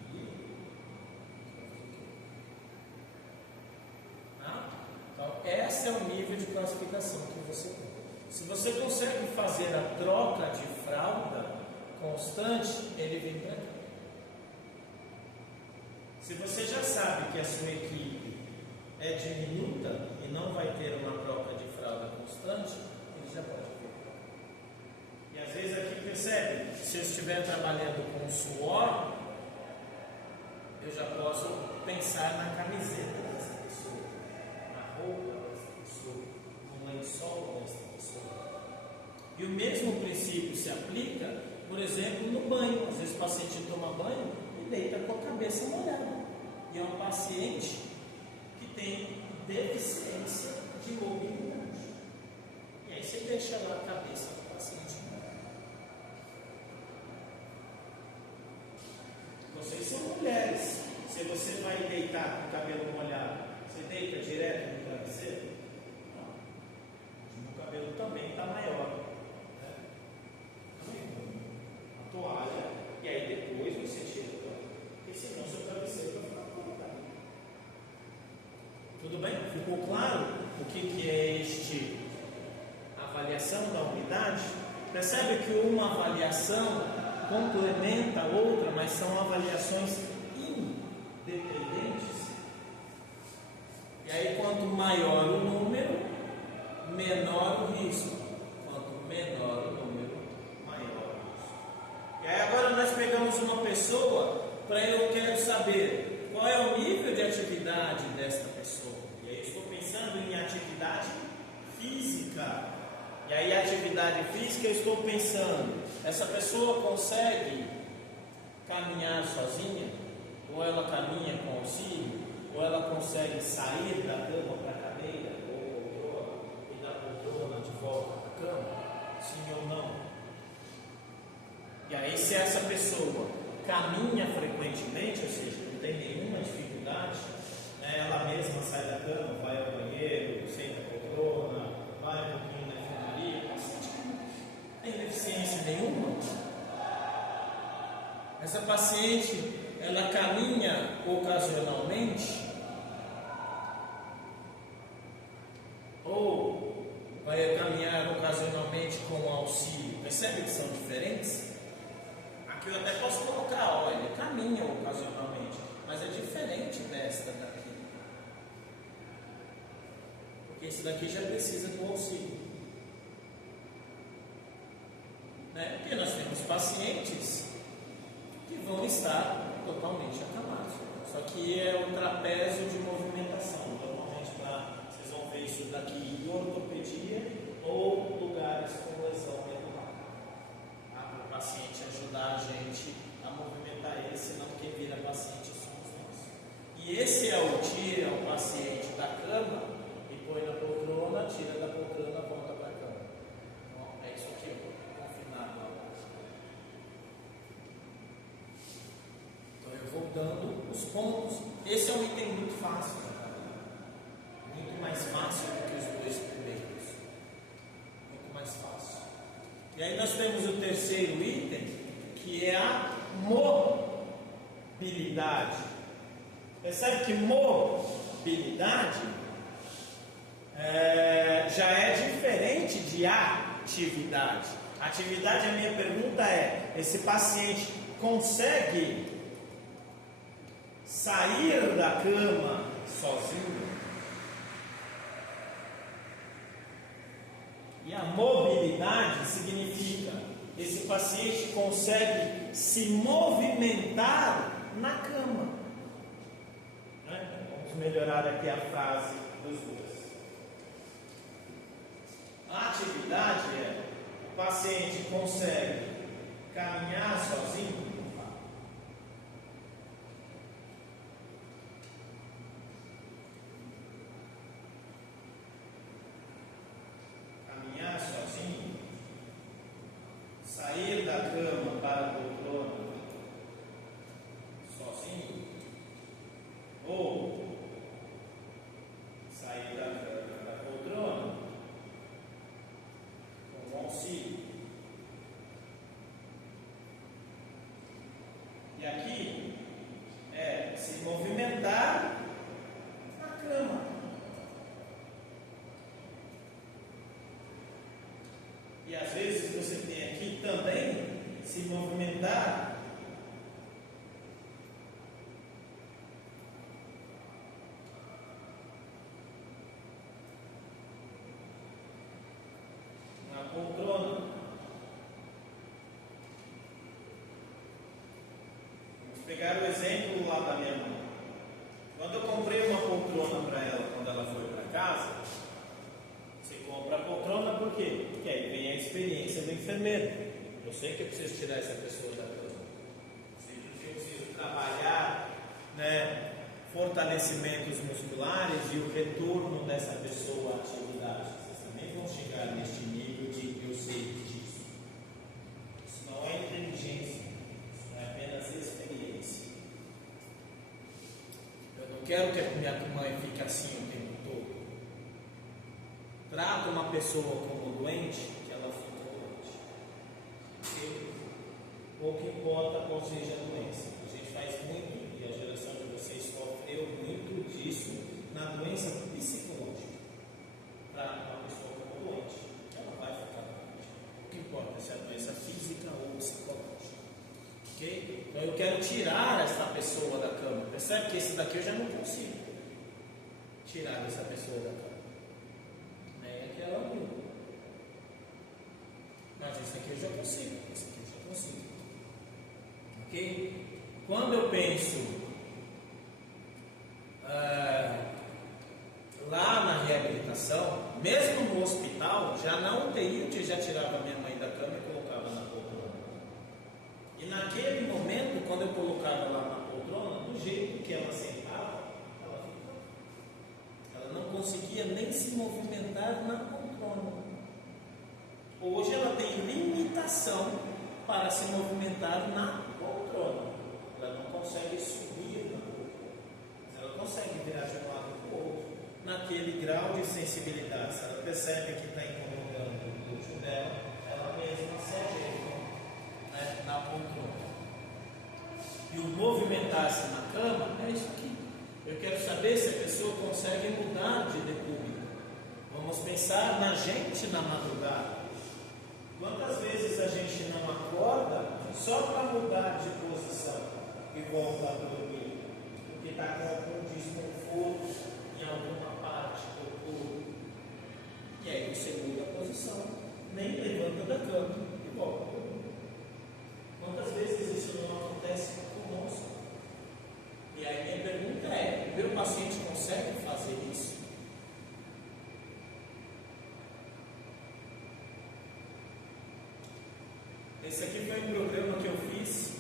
Então, esse é o nível de classificação que você tem. Se você consegue fazer a troca de fralda constante, ele vem para cá. Se você já sabe que a sua equipe é diminuta e não vai ter uma troca de fralda constante, ele já pode vir para cá. E às vezes aqui percebe, se eu estiver trabalhando com suor, eu já posso pensar na camiseta dessa pessoa. E o mesmo princípio se aplica, por exemplo, no banho. Às vezes o paciente toma banho e deita com a cabeça molhada. E é um paciente que tem deficiência de mobilidade. E aí você deixa lá a cabeça do paciente molhada. Vocês são mulheres. Se você vai deitar com o cabelo molhado, você deita direto no travesseiro? Não. O cabelo também está maior. A toalha, e aí depois você tira a toalha, porque senão seu travesseiro vai ficar colocado. Tudo bem? Ficou claro o que é este avaliação da unidade? Percebe que uma avaliação complementa a outra, mas são avaliações independentes. E aí, quanto maior o número, menor o risco. Quanto menor o número, maior o risco. E aí agora nós pegamos uma pessoa, para eu quero saber qual é o nível de atividade desta pessoa. E aí estou pensando em atividade física. E aí atividade física eu estou pensando, essa pessoa consegue caminhar sozinha? Ou ela caminha com auxílio? Ou ela consegue sair da cama para a cadeira? Ou e da poltrona de volta para a cama? Sim ou não? E aí se essa pessoa caminha frequentemente, ou seja, não tem nenhuma dificuldade, né, ela mesma sai da cama, vai ao banheiro, senta a poltrona, vai um pouquinho na enfermaria, não tem deficiência nenhuma. Essa paciente, ela caminha ocasionalmente ou vai caminhar ocasionalmente com auxílio? Percebe que são diferentes? Aqui eu até posso colocar, olha, caminha ocasionalmente, mas é diferente desta daqui. Porque esse daqui já precisa do auxílio. Né? Porque nós temos pacientes que vão estar totalmente acamados. Só que é um trapézio de movimentação. Normalmente vocês vão ver isso daqui em ortopedia ou lugares com lesão medular. Para o paciente ajudar a gente a movimentar ele, senão quem vira paciente somos nós. E esse é o tira o paciente da cama e põe na poltrona, tira da poltrona, volta para a cama. Bom, é isso aqui, confinado. Então eu vou dando os pontos. Esse é um item muito fácil, muito mais fácil do que os dois primeiros. Muito mais fácil. E aí nós temos o terceiro item, que é a mobilidade. Percebe que mobilidade já é diferente de atividade. Atividade, a minha pergunta é: esse paciente consegue sair da cama sozinho? E a mobilidade significa esse paciente consegue se movimentar na cama. Né? Vamos melhorar aqui a frase dos dois. A atividade é: o paciente consegue caminhar sozinho? Caminhar sozinho? Sair da cama para a poltrona sozinho? Ou sair da cama para a poltrona com auxílio? E aqui é se movimentar na cama. E às vezes você tem aqui também se movimentar na poltrona. Vamos pegar o exemplo lá da minha mãe. Quando eu comprei uma poltrona para ela, quando ela foi para casa, você compra a poltrona por por quê? Porque aí vem a experiência do enfermeiro. Eu sei que eu preciso tirar essa pessoa da cama. Eu preciso trabalhar, né, fortalecimentos musculares e o retorno dessa pessoa à atividade. Vocês também vão chegar neste nível de eu sei disso. Isso não é inteligência, isso é apenas experiência. Eu não quero que a minha mãe fique assim o tempo todo. Trata uma pessoa como doente, que ela fica doente. Pouco importa qual seja a doença. A gente faz muito, e a geração de vocês sofreu muito disso na doença psicológica. Trata uma pessoa como doente, ela vai ficar doente. O que importa é se é a doença física ou psicológica. Ok? Então eu quero tirar essa pessoa da cama. Percebe que esse daqui eu já não consigo tirar essa pessoa da cama. Nem aquela ali. Mas esse aqui eu já consigo. Esse aqui eu já consigo. Ok? Quando eu penso lá na reabilitação, mesmo no hospital, já na UTI eu já tirava minha mãe da cama e colocava na poltrona. E naquele momento, quando eu colocava lá na poltrona, do jeito que ela sentava, ela ficava. Ela não conseguia nem se movimentar na poltrona. Hoje ela tem limitação para se movimentar na poltrona. Ela não consegue subir na poltrona. Mas ela consegue virar de um lado para o outro. Naquele grau de sensibilidade, se ela percebe que está incomodando o glúteo dela, ela mesma se ajeita, né, na poltrona. E o movimentar-se na cama é isso aqui. Eu quero saber se a pessoa consegue mudar de decúbito. Vamos pensar na gente na madrugada. Quantas vezes a gente não acorda só para mudar de posição e voltar a dormir? Porque está com algum desconforto em alguma parte do corpo. E aí você muda a posição, nem levanta da cama e volta a dormir. Quantas vezes isso não acontece conosco? E aí minha pergunta é: o meu paciente consegue fazer isso? Esse aqui foi um programa que eu fiz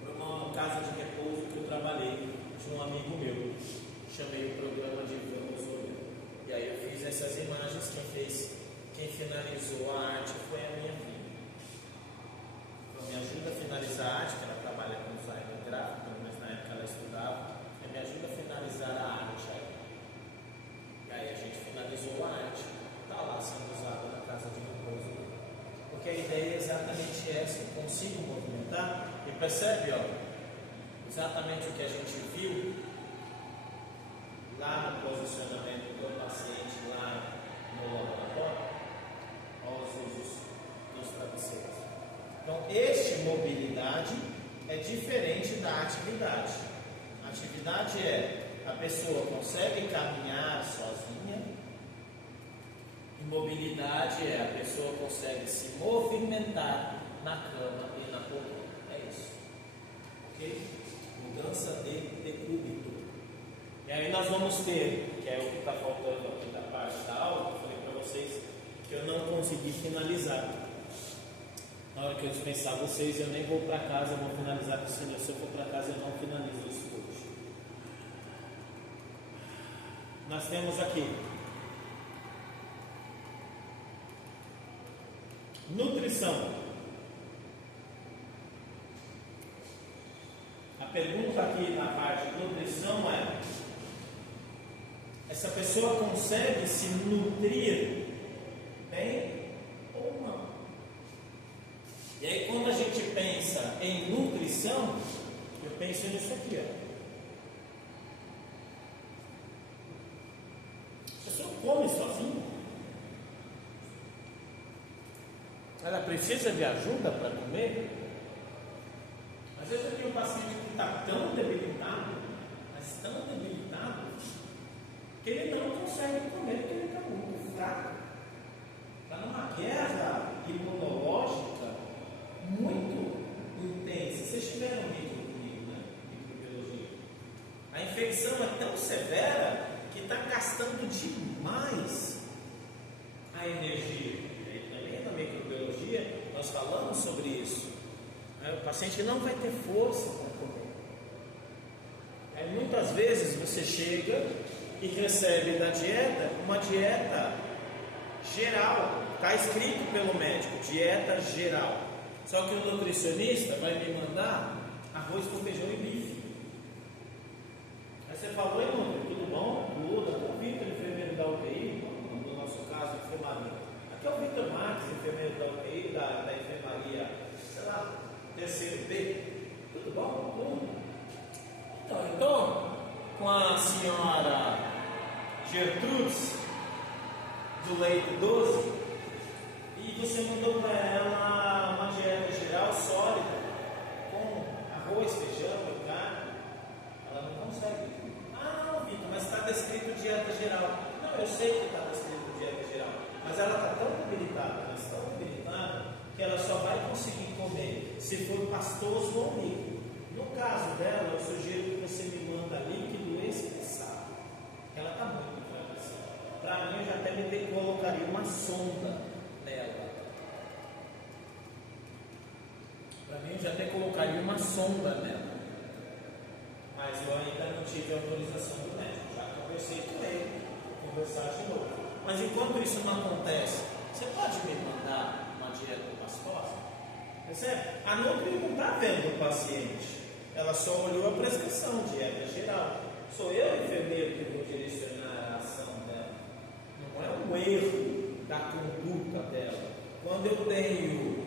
para uma casa de repouso que eu trabalhei de um amigo meu. Chamei o programa de Vamos Olhar. E aí eu fiz essas imagens. Quem finalizou a arte foi a minha filha. Então me ajuda a finalizar a arte, que ela trabalha com design gráfico, mas na época ela estudava. Me ajuda a finalizar a arte aí. E aí a gente finalizou a arte. Está lá sendo usada na casa de repouso. Porque a ideia é exatamente essa: eu consigo movimentar. E percebe, ó, exatamente o que a gente viu lá no posicionamento do paciente, lá no laboratório, aos usos dos travesseiros. Então, este mobilidade é diferente da atividade. A atividade é a pessoa consegue caminhar sozinha. Mobilidade é a pessoa consegue se movimentar na cama e na poltrona. É isso. Ok? Mudança de decúbito. E aí nós vamos ter, que é o que está faltando aqui da parte da aula, que eu falei para vocês que eu não consegui finalizar. Na hora que eu dispensar vocês, eu nem vou para casa, eu vou finalizar com o senhor. Se eu for para casa, eu não finalizo isso hoje. Nós temos aqui nutrição. A pergunta aqui na parte de nutrição é: essa pessoa consegue se nutrir bem ou não? E aí quando a gente pensa em nutrição, eu penso nisso aqui, ó. A pessoa come sozinha? Ela precisa de ajuda para comer? Às vezes eu tenho um paciente que está tão debilitado, mas tão debilitado, que ele não consegue comer porque ele está muito fraco. Está numa guerra imunológica muito intensa. Vocês tiveram vídeo comigo, né? Microbiologia. A infecção é tão severa que está gastando demais a energia. falamos sobre isso. O paciente não vai ter força para comer. Muitas vezes você chega e recebe da dieta uma dieta geral. Está escrito pelo médico, dieta geral. Só que o nutricionista vai me mandar arroz com feijão e bife. Aí você fala: oi, Nutri, tudo bom? Tudo. Aqui é o Vitor, enfermeiro da UTI, no nosso caso, enfermaria. Aqui é o Vitor Marques, enfermeiro da UTI, da enfermaria, sei lá, terceiro B. Tudo bom? Tudo. Então, com a senhora Gertrudes, do leito 12, e você mandou para ela uma dieta geral sólida, com arroz, feijão e carne, ela não consegue. Ah, não, Vitor, mas está descrito dieta geral. Não, eu sei que está descrito dieta geral, mas ela está tão debilitada, que ela só vai conseguir comer se for pastoso ou líquido. No caso dela, eu sugiro que você me manda líquido espessado. Ela está muito enfraquecida. Para mim, eu já até me colocaria uma sonda nela. Mas eu ainda não tive autorização do médico. Já conversei com ele, vou conversar de novo. Mas enquanto isso não acontece, você pode me mandar uma dieta pastosa? Percebe? A Nutri não está vendo o paciente. Ela só olhou a prescrição, dieta geral. Sou eu, enfermeiro, que vou direcionar a ação dela. Não é um erro da conduta dela. Quando eu tenho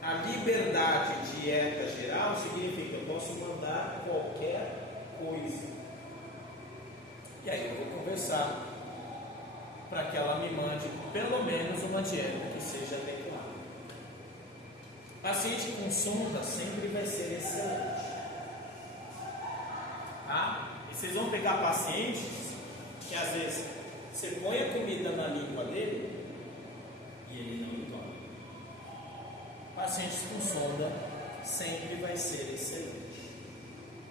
a liberdade de dieta geral, significa que eu posso mandar qualquer coisa. E aí eu vou conversar para que ela me mande pelo menos uma dieta que seja adequada. Paciente com sonda sempre vai ser excelente. Tá? E vocês vão pegar pacientes que às vezes você põe a comida na língua dele e ele não toma. Pacientes com sonda sempre vai ser excelente.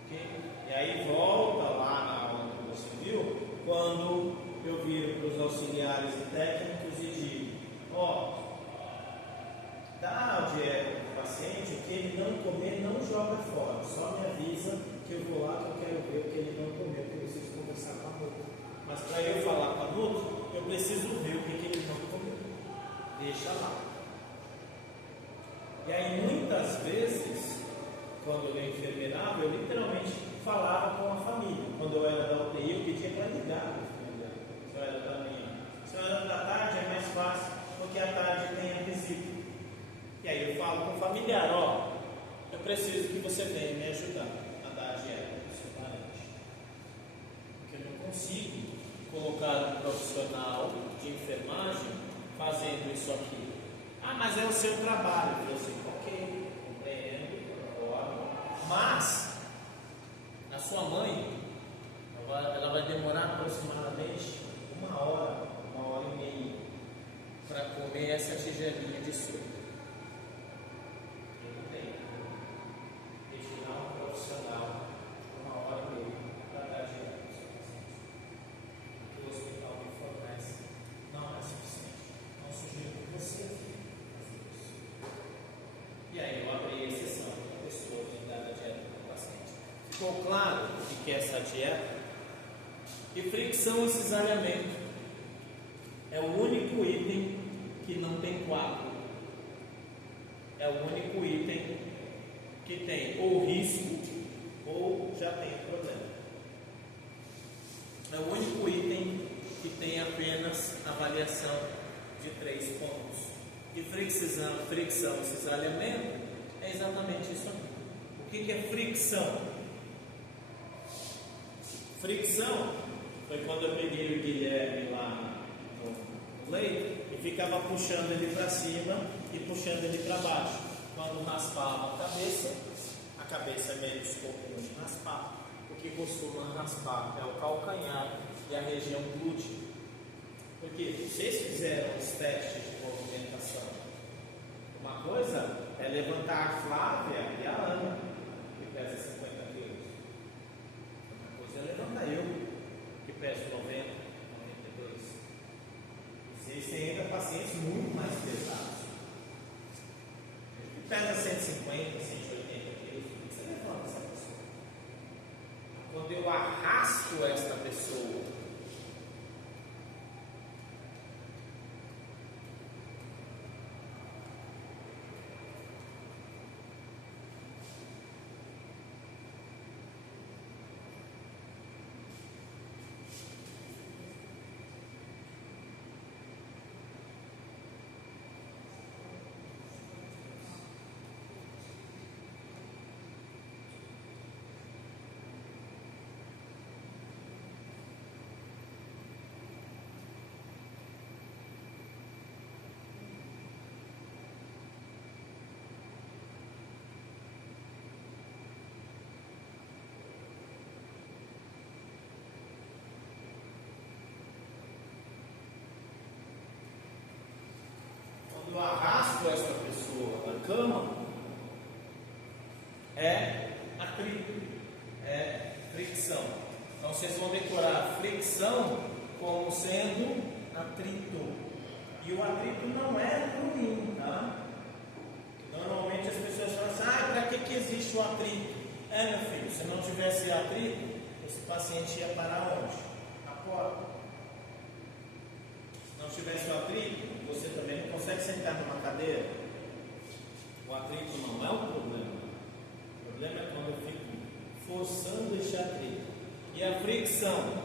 Okay? E aí volta lá na aula que você viu, quando eu viro para os auxiliares e técnicos e digo: dá a dieta para o paciente, o que ele não comer não joga fora, só me avisa que eu vou lá, que eu quero ver o que ele não comeu, que eu preciso conversar com a Nutri. Mas para eu falar com a Nutri, eu preciso ver o que ele não comeu. Deixa lá. E aí muitas vezes, quando eu enfermeirava, eu literalmente falava com a família. Quando eu era da UTI, eu pedia para ligar. Se eu era da manhã. Se eu era da tarde, é mais fácil, porque a tarde tem a visita. E aí eu falo com o familiar: eu preciso que você venha me ajudar a dar a dieta do seu parente. Porque eu não consigo colocar um profissional de enfermagem fazendo isso aqui. Mas é o seu trabalho. Eu assim: ok, compreendo, concordo. Mas a sua mãe, ela vai demorar aproximadamente 1 hora, 1h30 para comer essa tigelinha de sopa. Profissional, 1h30 para dar dieta para o seu paciente. O que o hospital me fornece não é suficiente. Não sugiro que você faça isso. E aí eu abri a exceção para a pessoa de dar a dieta para o paciente. Ficou claro o que é essa dieta? E fricção e cisalhamento é o único item que não tem coágulo. É o único item que tem ou risco ou já tem problema. É o único item que tem apenas avaliação de 3 pontos. E fricção e cisalhamento é exatamente isso aqui. O que é fricção? Fricção foi quando eu peguei o Guilherme lá no leito e ficava puxando ele para cima e puxando ele para baixo. Quando raspava a cabeça é menos comum de raspar. O que costuma raspar é o calcanhar e a região glútea. Porque vocês fizeram os testes de movimentação. Uma coisa é levantar a Flávia e a Ana, que pesa 50 quilos. Outra coisa é levantar eu, que peso 90, 92. Existem ainda pacientes muito mais pesados. atrito, é fricção. Então vocês vão decorar fricção como sendo atrito. E o atrito não é ruim, tá? Normalmente as pessoas falam assim, para que existe o atrito? Meu filho, se não tivesse atrito, esse paciente ia parar onde? Na porta. Se não tivesse o atrito, você também não consegue sentar numa cadeira. O atrito não é o problema. O problema é quando eu fico forçando esse atrito. E a fricção,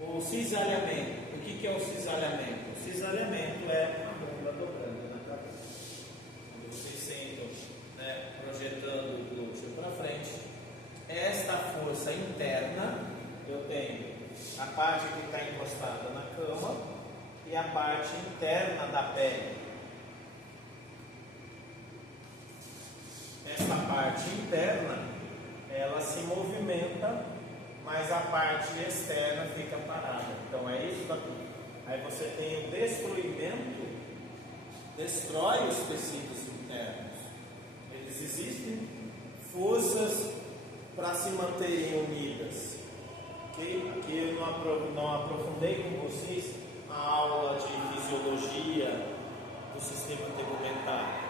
o cisalhamento. O que é o cisalhamento? O cisalhamento é a bomba dobrando na cabeça. Quando vocês sentam, projetando o glúteo para frente, esta força interna, eu tenho a parte que está encostada na cama e a parte interna da pele. Essa parte interna, ela se movimenta, mas a parte externa fica parada. Então é isso daqui. Aí você tem o destruimento, destrói os tecidos internos. Eles existem, forças para se manterem unidas. Okay? Eu não aprofundei com vocês a aula de fisiologia do sistema tegumentar.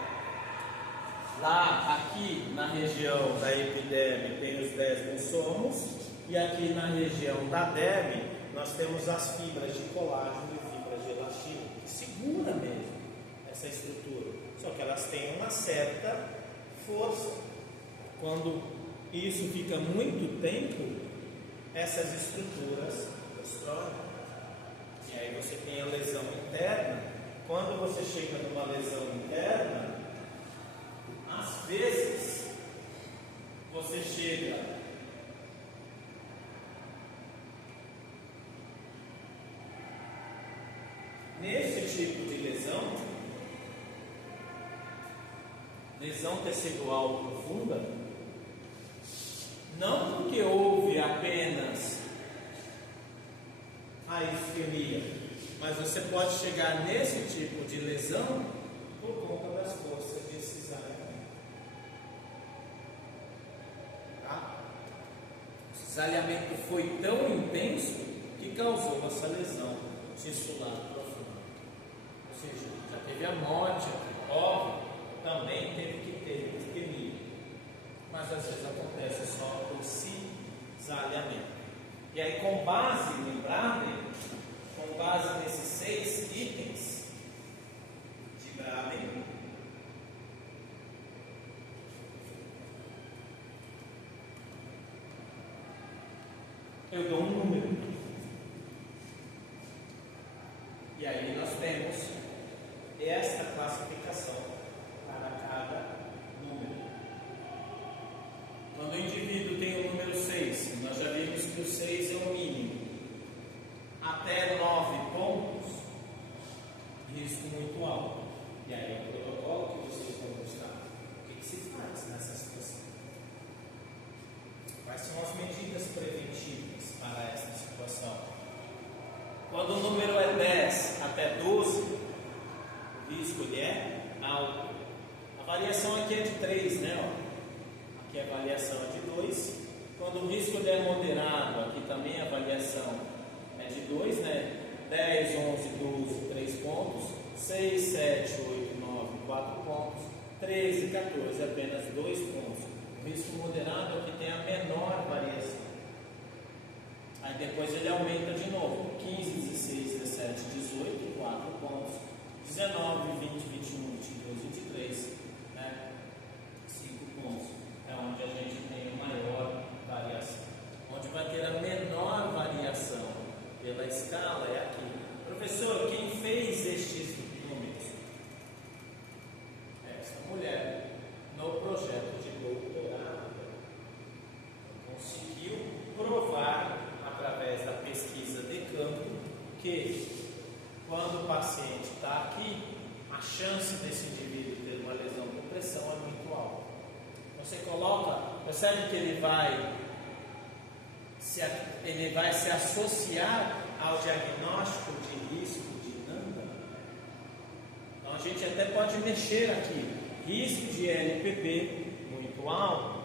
Lá, aqui na região da epiderme tem os 10 mussomos, e aqui na região da derme nós temos as fibras de colágeno e fibras de elastina, que segura mesmo essa estrutura, só que elas têm uma certa força. Quando isso fica muito tempo, essas estruturas destroem, e aí você tem a lesão interna. Quando você chega numa lesão interna, às vezes você chega nesse tipo de lesão tecidual profunda, não porque houve apenas a isquemia, mas você pode chegar nesse tipo de lesão por conta das forças de cisalhamento. Tá? O cisalhamento foi tão intenso que causou essa lesão tissular profunda. Ou seja, já teve a morte, óbvio, também teve que ter isquemia. Mas às vezes acontece só por cisalhamento. E aí, com base, lembrem, com base nesses 6 itens de Braden, eu dou um número. E aí nós temos esta classificação para cada número. Quando o indivíduo tem o número 6, nós já vimos que o 6 é o mínimo. Até 9 pontos, risco muito alto. E aí o protocolo que vocês vão mostrar, o que se faz nessa situação? Quais são as medidas preventivas para esta situação? Quando o número é 10 até 12, o risco ele é alto. A variação aqui é de 3, né? Aqui a variação é de 2. Quando o risco ele é moderado, aqui também a variação é de 2, né? 10, 11, 12, 3 pontos. 6, 7, 8, 9, 4 pontos. 13, 14, apenas 2 pontos. O risco moderado é o que tem a menor variação. Aí depois ele aumenta de novo. 15, 16, 17, 18, 4 pontos. 19, 20, 21, 22, 23, né? 5 pontos. É onde a gente tem a maior variação. Onde vai ter a menor variação pela escala é aqui. Professor, quem fez estes números? Essa mulher, no projeto de doutorado, conseguiu provar, através da pesquisa de campo, que quando o paciente está aqui, a chance desse indivíduo ter uma lesão por pressão é muito alta. Você coloca, percebe que ele vai se associar ao diagnóstico de risco de Nanda. Então a gente até pode mexer aqui. Risco de LPP muito alto,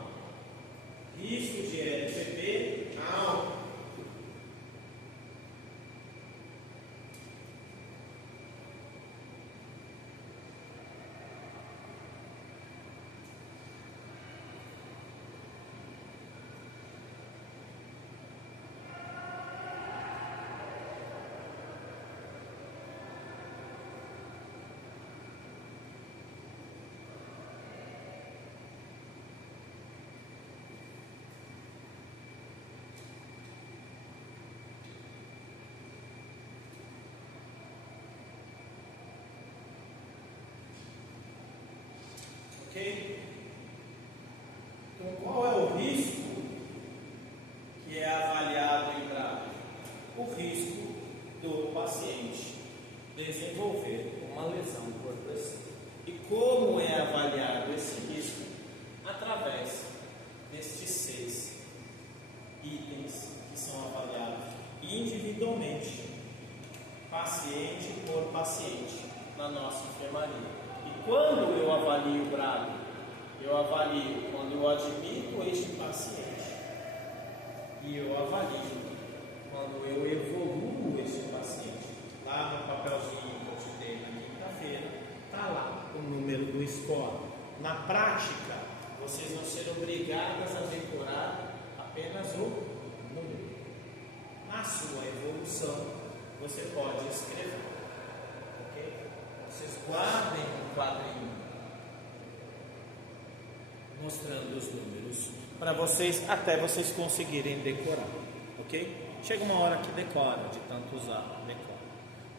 Maria. E quando eu avalio o grado? Eu avalio quando eu admito este paciente. E eu avalio quando eu evoluo este paciente. Lá no papelzinho que eu te dei na quinta-feira, está lá o número do score. Na prática, vocês vão ser obrigadas a decorar apenas o número. Na sua evolução, você pode escrever. Ok? Vocês guardem um quadrinho mostrando os números para vocês, até vocês conseguirem decorar. Ok? Chega uma hora que decora, de tanto usar, decora.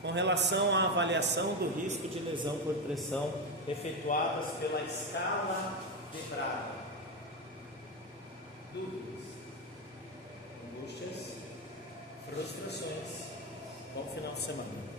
Com relação à avaliação do risco de lesão por pressão efetuadas pela escala de Braga. Dúvidas? Angústias? Frustrações? Bom final de semana.